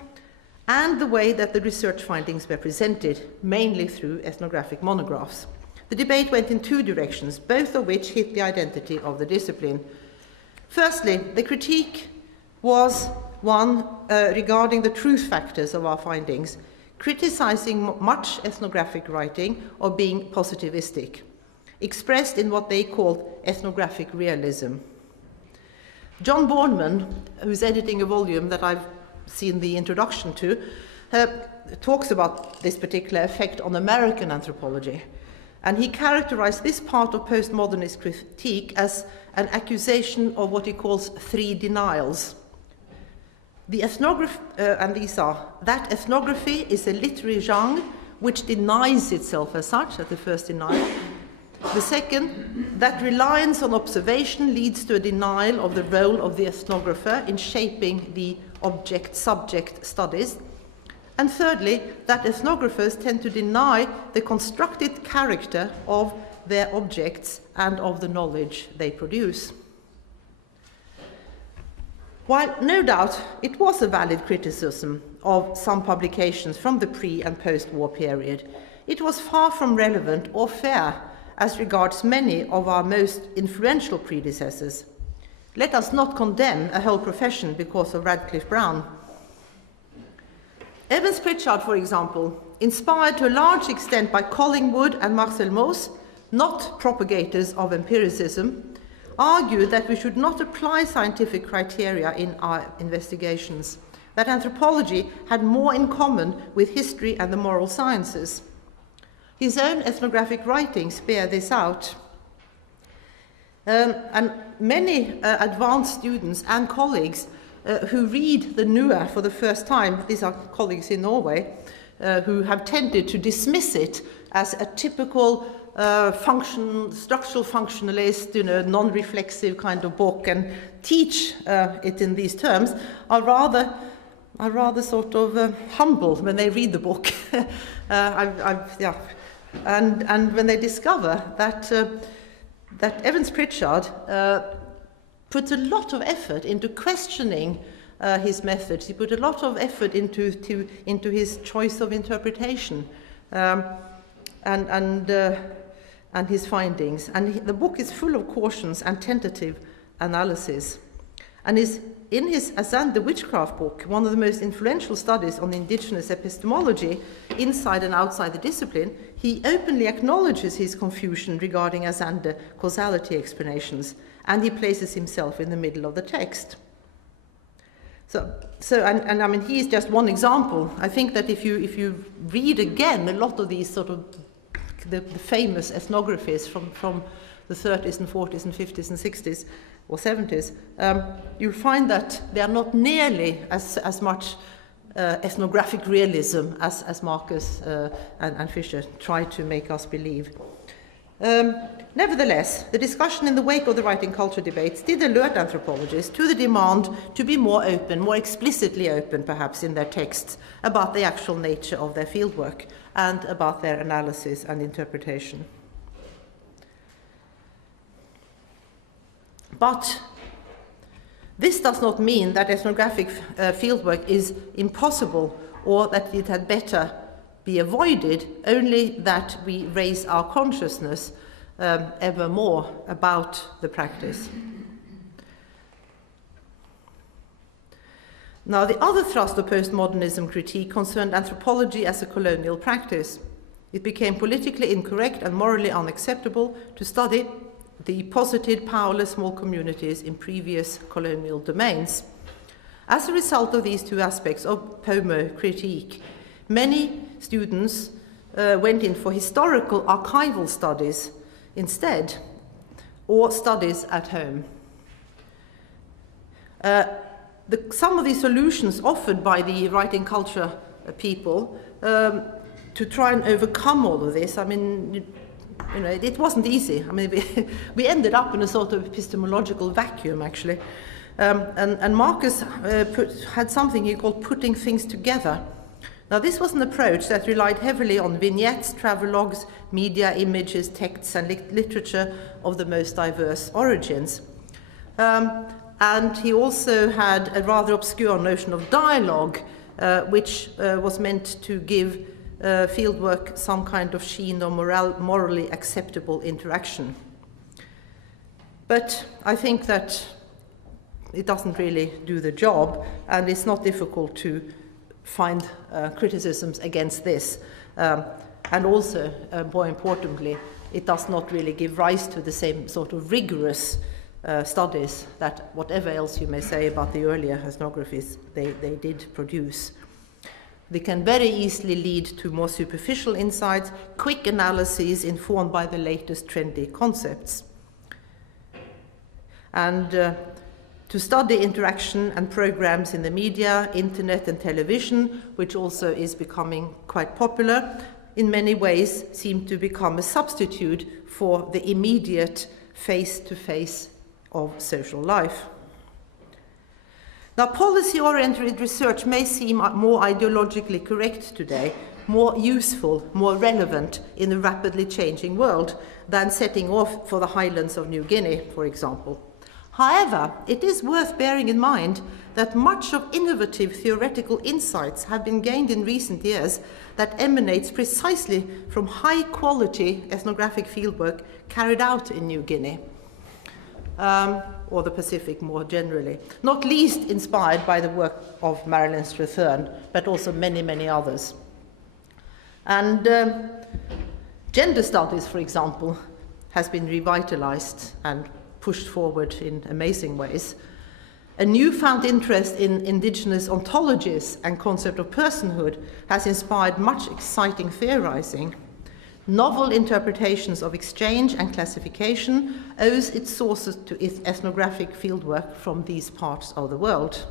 and the way that the research findings were presented, mainly through ethnographic monographs. The debate went in two directions, both of which hit the identity of the discipline. Firstly, the critique was one regarding the truth factors of our findings, criticizing much ethnographic writing of being positivistic, expressed in what they called ethnographic realism. John Boorman, who's editing a volume that I've seen the introduction to, talks about this particular effect on American anthropology. And he characterized this part of postmodernist critique as an accusation of what he calls three denials. The ethnography, and these are, that ethnography is a literary genre which denies itself as such, as the first denial. The second, that reliance on observation leads to a denial of the role of the ethnographer in shaping the object-subject studies. And thirdly, that ethnographers tend to deny the constructed character of their objects and of the knowledge they produce. While no doubt it was a valid criticism of some publications from the pre- and post-war period, it was far from relevant or fair as regards many of our most influential predecessors. Let us not condemn a whole profession because of Radcliffe Brown. Evans Pritchard, for example, inspired to a large extent by Collingwood and Marcel Mauss, not propagators of empiricism, argued that we should not apply scientific criteria in our investigations, that anthropology had more in common with history and the moral sciences. His own ethnographic writings bear this out. And many advanced students and colleagues who read the NUA for the first time, these are colleagues in Norway, who have tended to dismiss it as a typical structural functionalist, non-reflexive kind of book, and teach it in these terms, are rather sort of humble when they read the book. And when they discover that Evans Pritchard put a lot of effort into questioning his methods. He put a lot of effort into his choice of interpretation and his findings. And the book is full of cautions and tentative analysis. And in his Azan the Witchcraft book, one of the most influential studies on indigenous epistemology inside and outside the discipline, he openly acknowledges his confusion regarding Azande causality explanations, and he places himself in the middle of the text. And I mean, he is just one example. I think that if you read again a lot of these sort of the famous ethnographies from the 30s and 40s and 50s and 60s or 70s, you'll find that they are not nearly as much ethnographic realism as Marcus and Fischer try to make us believe. Nevertheless, the discussion in the wake of the writing culture debates did alert anthropologists to the demand to be more open, more explicitly open perhaps in their texts about the actual nature of their fieldwork and about their analysis and interpretation. But this does not mean that ethnographic fieldwork is impossible or that it had better be avoided, only that we raise our consciousness ever more about the practice. Now, the other thrust of postmodernism critique concerned anthropology as a colonial practice. It became politically incorrect and morally unacceptable to study the posited, powerless small communities in previous colonial domains. As a result of these two aspects of POMO critique, many students went in for historical archival studies instead, or studies at home. Some of the solutions offered by the writing culture people to try and overcome all of this, I mean, you know, it wasn't easy. I mean, we ended up in a sort of epistemological vacuum, actually. And Marcus had something he called putting things together. Now, this was an approach that relied heavily on vignettes, travelogues, media, images, texts, and literature of the most diverse origins. And he also had a rather obscure notion of dialogue, which was meant to give fieldwork some kind of sheen or morally acceptable interaction. But I think that it doesn't really do the job, and it's not difficult to find criticisms against this. And also, more importantly, it does not really give rise to the same sort of rigorous studies that whatever else you may say about the earlier ethnographies they did produce. They can very easily lead to more superficial insights, quick analyses informed by the latest trendy concepts. And to study interaction and programs in the media, internet and television, which also is becoming quite popular, in many ways seem to become a substitute for the immediate face-to-face of social life. Now, policy-oriented research may seem more ideologically correct today, more useful, more relevant in a rapidly changing world than setting off for the highlands of New Guinea, for example. However, it is worth bearing in mind that much of innovative theoretical insights have been gained in recent years that emanates precisely from high-quality ethnographic fieldwork carried out in New Guinea. Or the Pacific more generally, not least inspired by the work of Marilyn Strathern, but also many, many others. And gender studies, for example, has been revitalized and pushed forward in amazing ways. A newfound interest in indigenous ontologies and concept of personhood has inspired much exciting theorizing. Novel interpretations of exchange and classification owes its sources to its ethnographic fieldwork from these parts of the world.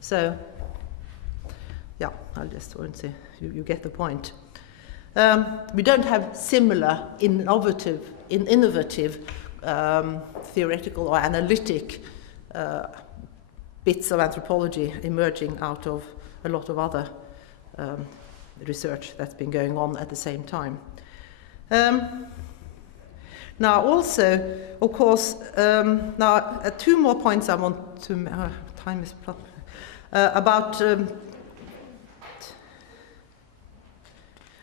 So, yeah, I'll just say you get the point. We don't have similar innovative theoretical or analytic bits of anthropology emerging out of a lot of other research that's been going on at the same time. Now also, of course, two more points I want to time is about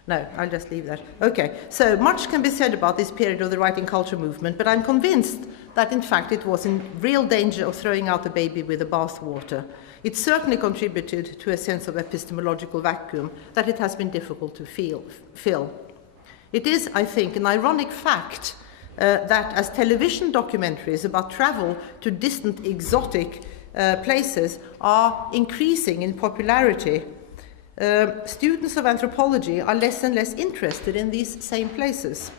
no, I'll just leave that. Okay, so much can be said about this period of the writing culture movement, but I'm convinced that in fact it was in real danger of throwing out the baby with the bathwater. It certainly contributed to a sense of epistemological vacuum that it has been difficult to fill. It is, I think, an ironic fact that as television documentaries about travel to distant exotic places are increasing in popularity, students of anthropology are less and less interested in these same places.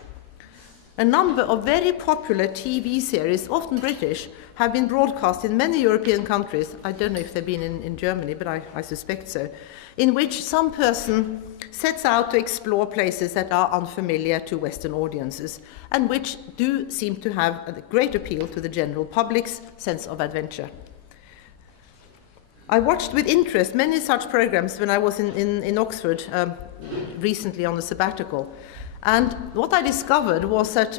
A number of very popular TV series, often British, have been broadcast in many European countries. I don't know if they've been in Germany, but I suspect so, in which some person sets out to explore places that are unfamiliar to Western audiences and which do seem to have a great appeal to the general public's sense of adventure. I watched with interest many such programs when I was in Oxford recently on a sabbatical. And what I discovered was that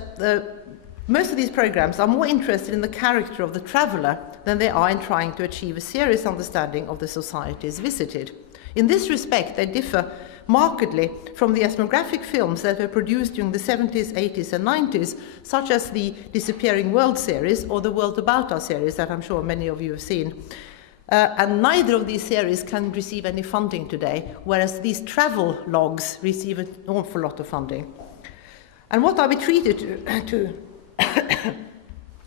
most of these programs are more interested in the character of the traveller than they are in trying to achieve a serious understanding of the societies visited. In this respect, they differ markedly from the ethnographic films that were produced during the 70s, 80s and 90s, such as the Disappearing World series or the World About Us series that I'm sure many of you have seen. And neither of these series can receive any funding today, whereas these travel logs receive an awful lot of funding. And what are we treated to?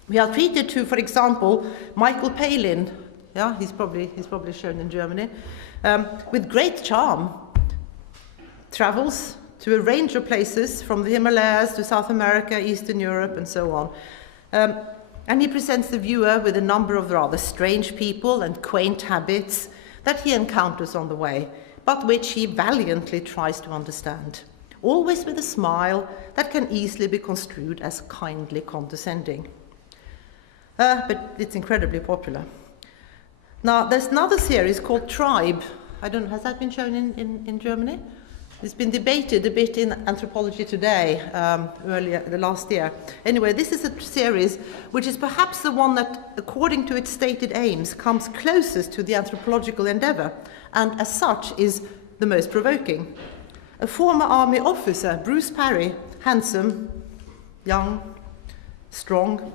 We are treated to, for example, Michael Palin. Yeah, he's probably shown in Germany, with great charm. Travels to a range of places, from the Himalayas to South America, Eastern Europe, and so on. And he presents the viewer with a number of rather strange people and quaint habits that he encounters on the way, but which he valiantly tries to understand, always with a smile that can easily be construed as kindly condescending. But it's incredibly popular. Now, there's another series called Tribe. I don't know, has that been shown in Germany? It's been debated a bit in Anthropology Today earlier, the last year. Anyway, this is a series which is perhaps the one that, according to its stated aims, comes closest to the anthropological endeavour, and as such is the most provoking. A former army officer, Bruce Parry, handsome, young, strong,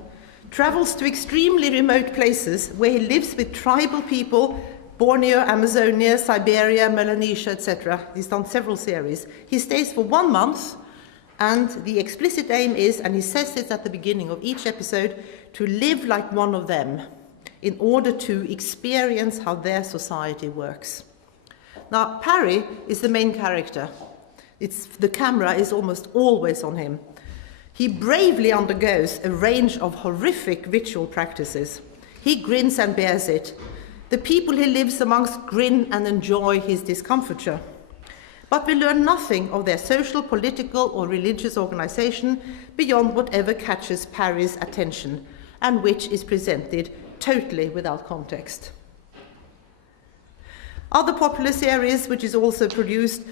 travels to extremely remote places where he lives with tribal people, Borneo, Amazonia, Siberia, Melanesia, etc. He's done several series. He stays for 1 month, and the explicit aim is, and he says this at the beginning of each episode, to live like one of them in order to experience how their society works. Now, Parry is the main character. The camera is almost always on him. He bravely undergoes a range of horrific ritual practices. He grins and bears it. The people he lives amongst grin and enjoy his discomfiture. But we learn nothing of their social, political, or religious organization beyond whatever catches Parry's attention, and which is presented totally without context. Other popular series, which is also produced,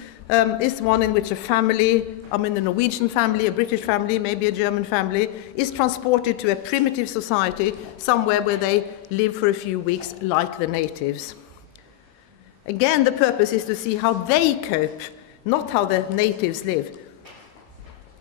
is one in which a family, a Norwegian family, a British family, maybe a German family, is transported to a primitive society somewhere where they live for a few weeks like the natives. Again, the purpose is to see how they cope, not how the natives live.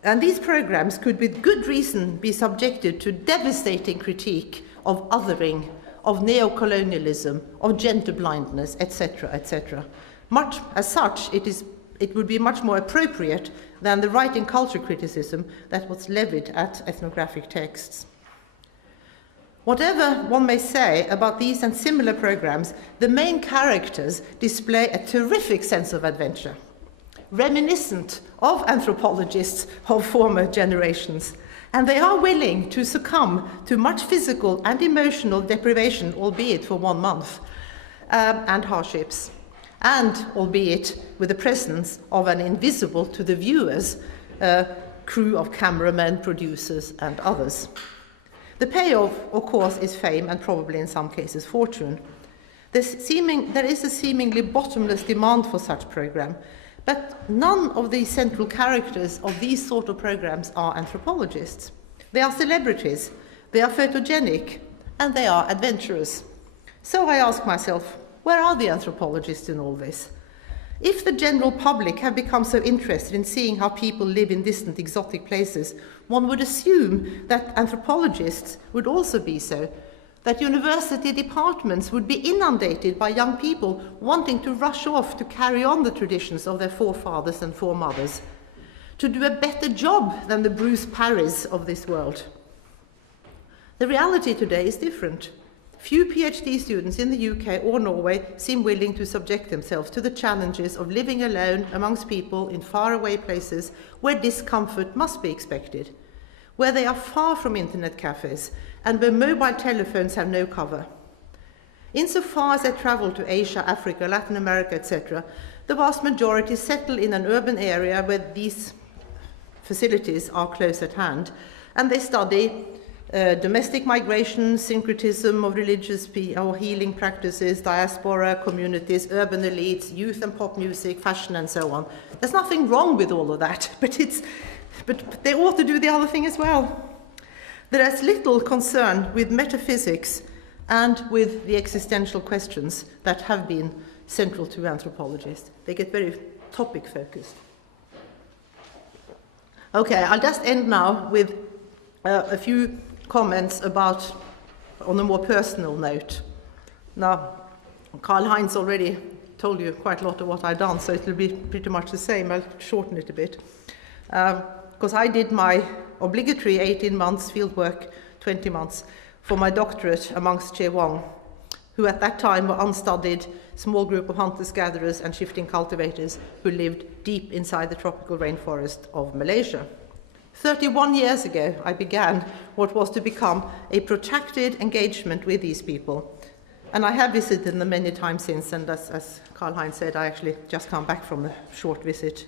And these programs could with good reason be subjected to devastating critique of othering, of neocolonialism, of gender blindness, etc., etc. Much as such, it would be much more appropriate than the writing culture criticism that was levied at ethnographic texts. Whatever one may say about these and similar programs, the main characters display a terrific sense of adventure, reminiscent of anthropologists of former generations, and they are willing to succumb to much physical and emotional deprivation, albeit for 1 month, and hardships, and albeit with the presence of an invisible to the viewers crew of cameramen, producers, and others. The payoff, of course, is fame and probably in some cases fortune. There is a seemingly bottomless demand for such program, but none of the central characters of these sort of programs are anthropologists. They are celebrities, they are photogenic, and they are adventurers. So I ask myself, where are the anthropologists in all this? If the general public have become so interested in seeing how people live in distant exotic places, one would assume that anthropologists would also be so, that university departments would be inundated by young people wanting to rush off to carry on the traditions of their forefathers and foremothers, to do a better job than the Bruce Parrys of this world. The reality today is different. Few PhD students in the UK or Norway seem willing to subject themselves to the challenges of living alone amongst people in faraway places where discomfort must be expected. where they are far from internet cafes and where mobile telephones have no cover. Insofar as they travel to Asia, Africa, Latin America, etc., the vast majority settle in an urban area where these facilities are close at hand, and they study domestic migration, syncretism of religious or healing practices, diaspora, communities, urban elites, youth and pop music, fashion, and so on. There's nothing wrong with all of that, but they ought to do the other thing as well. There is little concern with metaphysics and with the existential questions that have been central to anthropologists. They get very topic focused. Okay, I'll just end now with a few comments about, on a more personal note. Now, Karl-Heinz already told you quite a lot of what I've done, so it will be pretty much the same. I'll shorten it a bit. Because I did my obligatory 18 months fieldwork, 20 months, for my doctorate amongst Chewang, who at that time were unstudied, small group of hunters-gatherers and shifting cultivators who lived deep inside the tropical rainforest of Malaysia. 31 years ago, I began what was to become a protracted engagement with these people. And I have visited them many times since, and as Karl-Heinz said, I actually just come back from a short visit.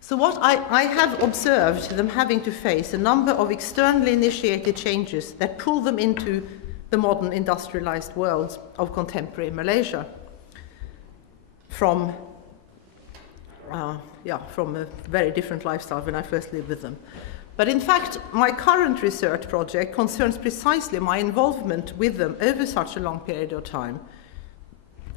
So what I have observed them having to face a number of externally initiated changes that pull them into the modern industrialized world of contemporary Malaysia from a very different lifestyle when I first lived with them. But in fact, my current research project concerns precisely my involvement with them over such a long period of time.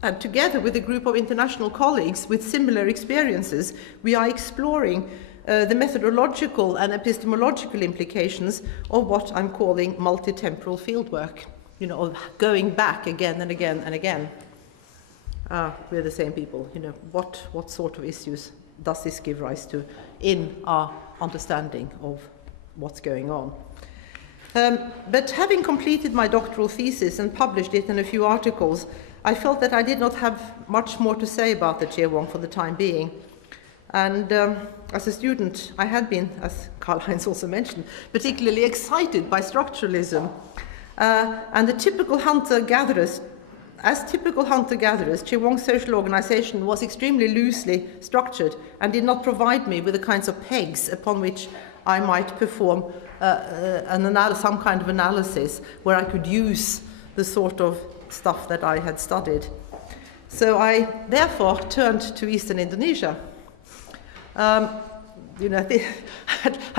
And together with a group of international colleagues with similar experiences, we are exploring the methodological and epistemological implications of what I'm calling multi-temporal fieldwork, of going back again and again and again with the same people. What sort of issues does this give rise to in our understanding of what's going on? But having completed my doctoral thesis and published it in a few articles, I felt that I did not have much more to say about the Chewang for the time being. And as a student, I had been, as Karl-Heinz also mentioned, particularly excited by structuralism. And the typical hunter-gatherers, Chewang's social organization was extremely loosely structured and did not provide me with the kinds of pegs upon which I might perform some kind of analysis where I could use the sort of stuff that I had studied. So I therefore turned to Eastern Indonesia. I'm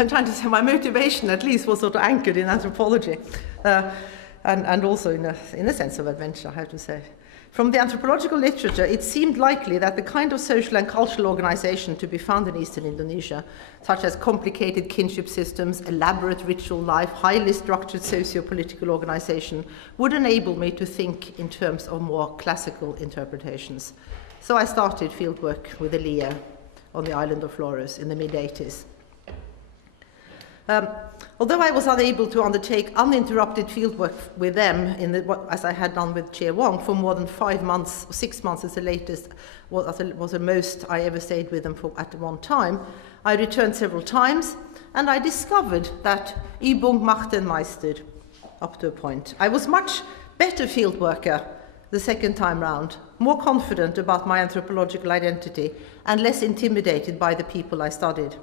trying to say my motivation at least was sort of anchored in anthropology. And also in a sense of adventure, I have to say. From the anthropological literature, it seemed likely that the kind of social and cultural organization to be found in Eastern Indonesia, such as complicated kinship systems, elaborate ritual life, highly structured socio-political organization, would enable me to think in terms of more classical interpretations. So I started fieldwork with Elia on the island of Flores in the mid-80s. Although I was unable to undertake uninterrupted fieldwork with them, as I had done with Chewang, for more than 5 months, 6 months as the latest, was the most I ever stayed with them at one time, I returned several times, and I discovered that Übung macht den Meister, up to a point. I was much better fieldworker the second time round, more confident about my anthropological identity, and less intimidated by the people I studied.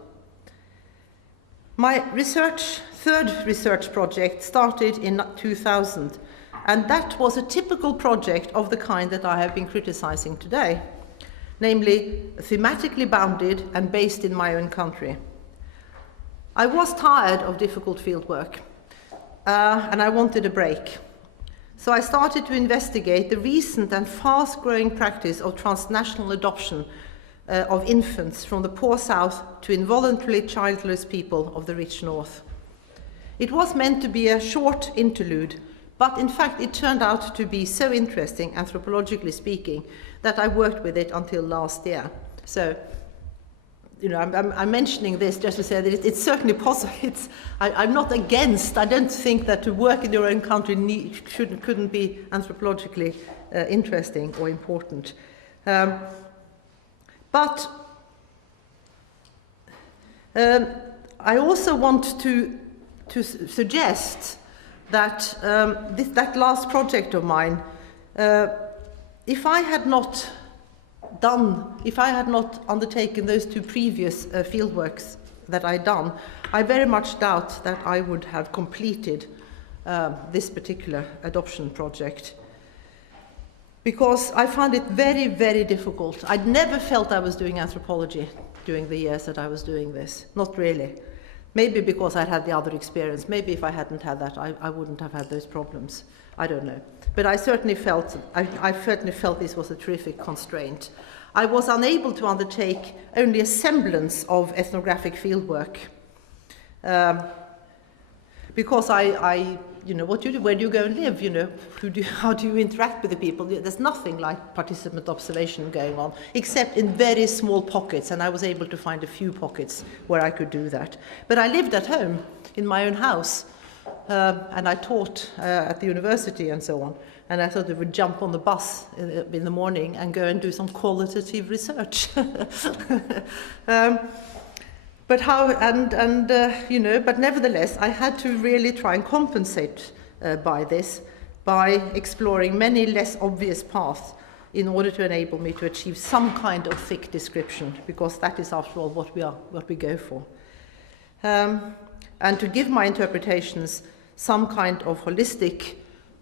My third research project started in 2000, and that was a typical project of the kind that I have been criticizing today, namely thematically bounded and based in my own country. I was tired of difficult fieldwork, and I wanted a break. So I started to investigate the recent and fast-growing practice of transnational adoption of infants from the poor south to involuntarily childless people of the rich north. It was meant to be a short interlude, but in fact it turned out to be so interesting, anthropologically speaking, that I worked with it until last year. So, I'm mentioning this just to say that it's certainly possible. I'm not against. I don't think that to work in your own country couldn't be anthropologically interesting or important. But I also want to suggest that that last project of mine, if I had not undertaken those two previous fieldworks that I'd done, I very much doubt that I would have completed this particular adoption project, because I found it very, very difficult. I'd never felt I was doing anthropology during the years that I was doing this, not really. Maybe because I'd had the other experience. Maybe if I hadn't had that, I wouldn't have had those problems. I don't know. But I certainly felt this was a terrific constraint. I was unable to undertake only a semblance of ethnographic fieldwork because what do you do? Where do you go and live? How do you interact with the people? There's nothing like participant observation going on, except in very small pockets, and I was able to find a few pockets where I could do that. But I lived at home, in my own house, and I taught at the university and so on. And I thought I would jump on the bus in the morning and go and do some qualitative research. But nevertheless, I had to really try and compensate by this, by exploring many less obvious paths in order to enable me to achieve some kind of thick description, because that is, after all, what we go for. And to give my interpretations some kind of holistic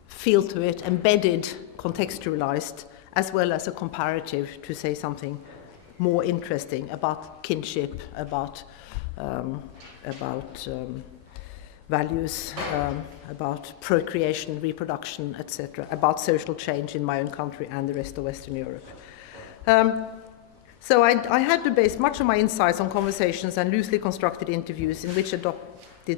feel to it, embedded, contextualized, as well as a comparative to say something more interesting about kinship, about values, about procreation, reproduction, etc., about social change in my own country and the rest of Western Europe. So I had to base much of my insights on conversations and loosely constructed interviews in which adopted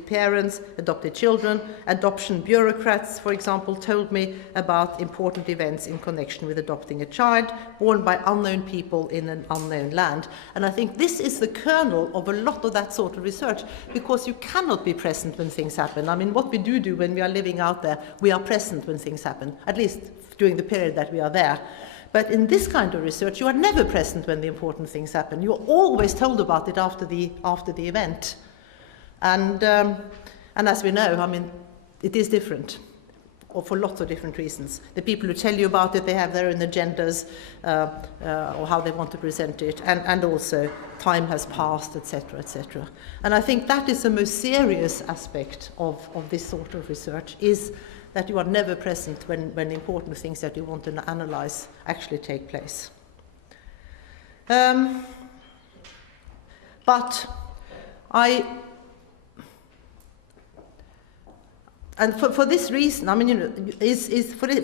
parents, adopted children, adoption bureaucrats, for example, told me about important events in connection with adopting a child born by unknown people in an unknown land. And I think this is the kernel of a lot of that sort of research, because you cannot be present when things happen. I mean, what we do when we are living out there, we are present when things happen, at least during the period that we are there. But in this kind of research, you are never present when the important things happen. You are always told about it after the event. And as we know, I mean, it is different, or for lots of different reasons. The people who tell you about it, they have their own agendas, or how they want to present it, and also time has passed, etc., etc. And I think that is the most serious aspect of this sort of research, is that you are never present when important things that you want to analyze actually take place. For this reason, I mean,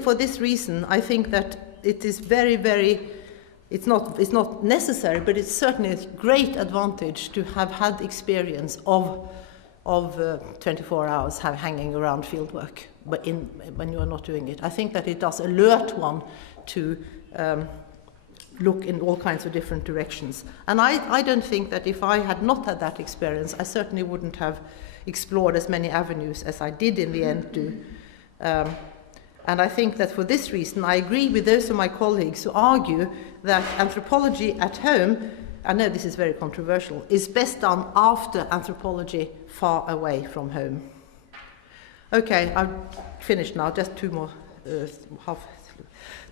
for this reason, I think that it is very, very, it's not necessary, but it's certainly a great advantage to have had experience of 24 hours hanging around fieldwork when you are not doing it. I think that it does alert one to look in all kinds of different directions. And I don't think that if I had not had that experience, I certainly wouldn't have explored as many avenues as I did in the end do. And I think that for this reason, I agree with those of my colleagues who argue that anthropology at home, I know this is very controversial, is best done after anthropology far away from home. Okay, I've finished now, just two more.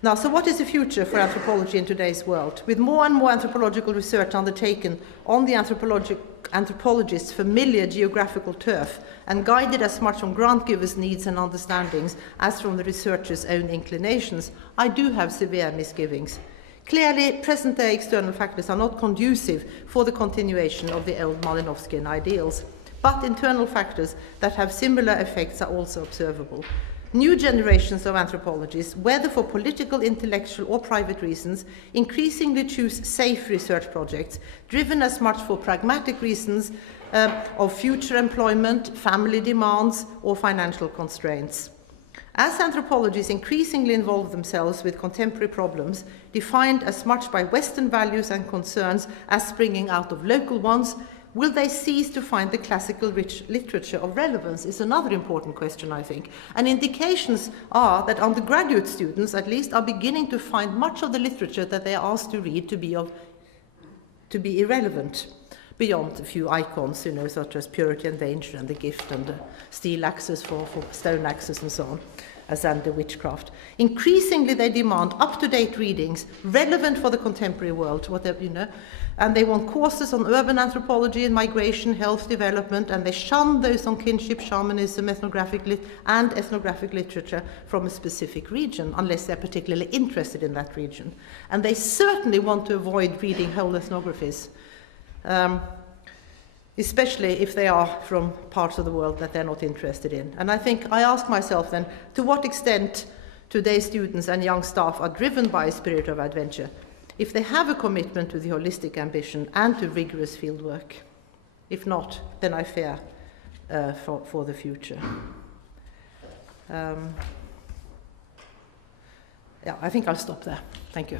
Now, so what is the future for anthropology in today's world? With more and more anthropological research undertaken on the anthropologist's familiar geographical turf, and guided as much from grant givers' needs and understandings as from the researcher's own inclinations, I do have severe misgivings. Clearly, present-day external factors are not conducive for the continuation of the old Malinowskian ideals, but internal factors that have similar effects are also observable. New generations of anthropologists, whether for political, intellectual, or private reasons, increasingly choose safe research projects, driven as much for pragmatic reasons of future employment, family demands, or financial constraints. As anthropologists increasingly involve themselves with contemporary problems, defined as much by Western values and concerns as springing out of local ones, will they cease to find the classical rich literature of relevance is another important question, I think. And indications are that undergraduate students, at least, are beginning to find much of the literature that they are asked to read to be irrelevant. beyond a few icons, you know, such as purity and danger and the gift and the steel axes for stone axes and so on, as and the witchcraft. Increasingly, they demand up-to-date readings relevant for the contemporary world, whatever, you know, and they want courses on urban anthropology and migration, health development, and they shun those on kinship, shamanism, ethnographic literature from a specific region, unless they're particularly interested in that region. And they certainly want to avoid reading whole ethnographies, especially if they are from parts of the world that they're not interested in. And I think I ask myself then, to what extent today's students and young staff are driven by a spirit of adventure, if they have a commitment to the holistic ambition and to rigorous fieldwork. If not, then I fear for the future. Yeah, I think I'll stop there. Thank you.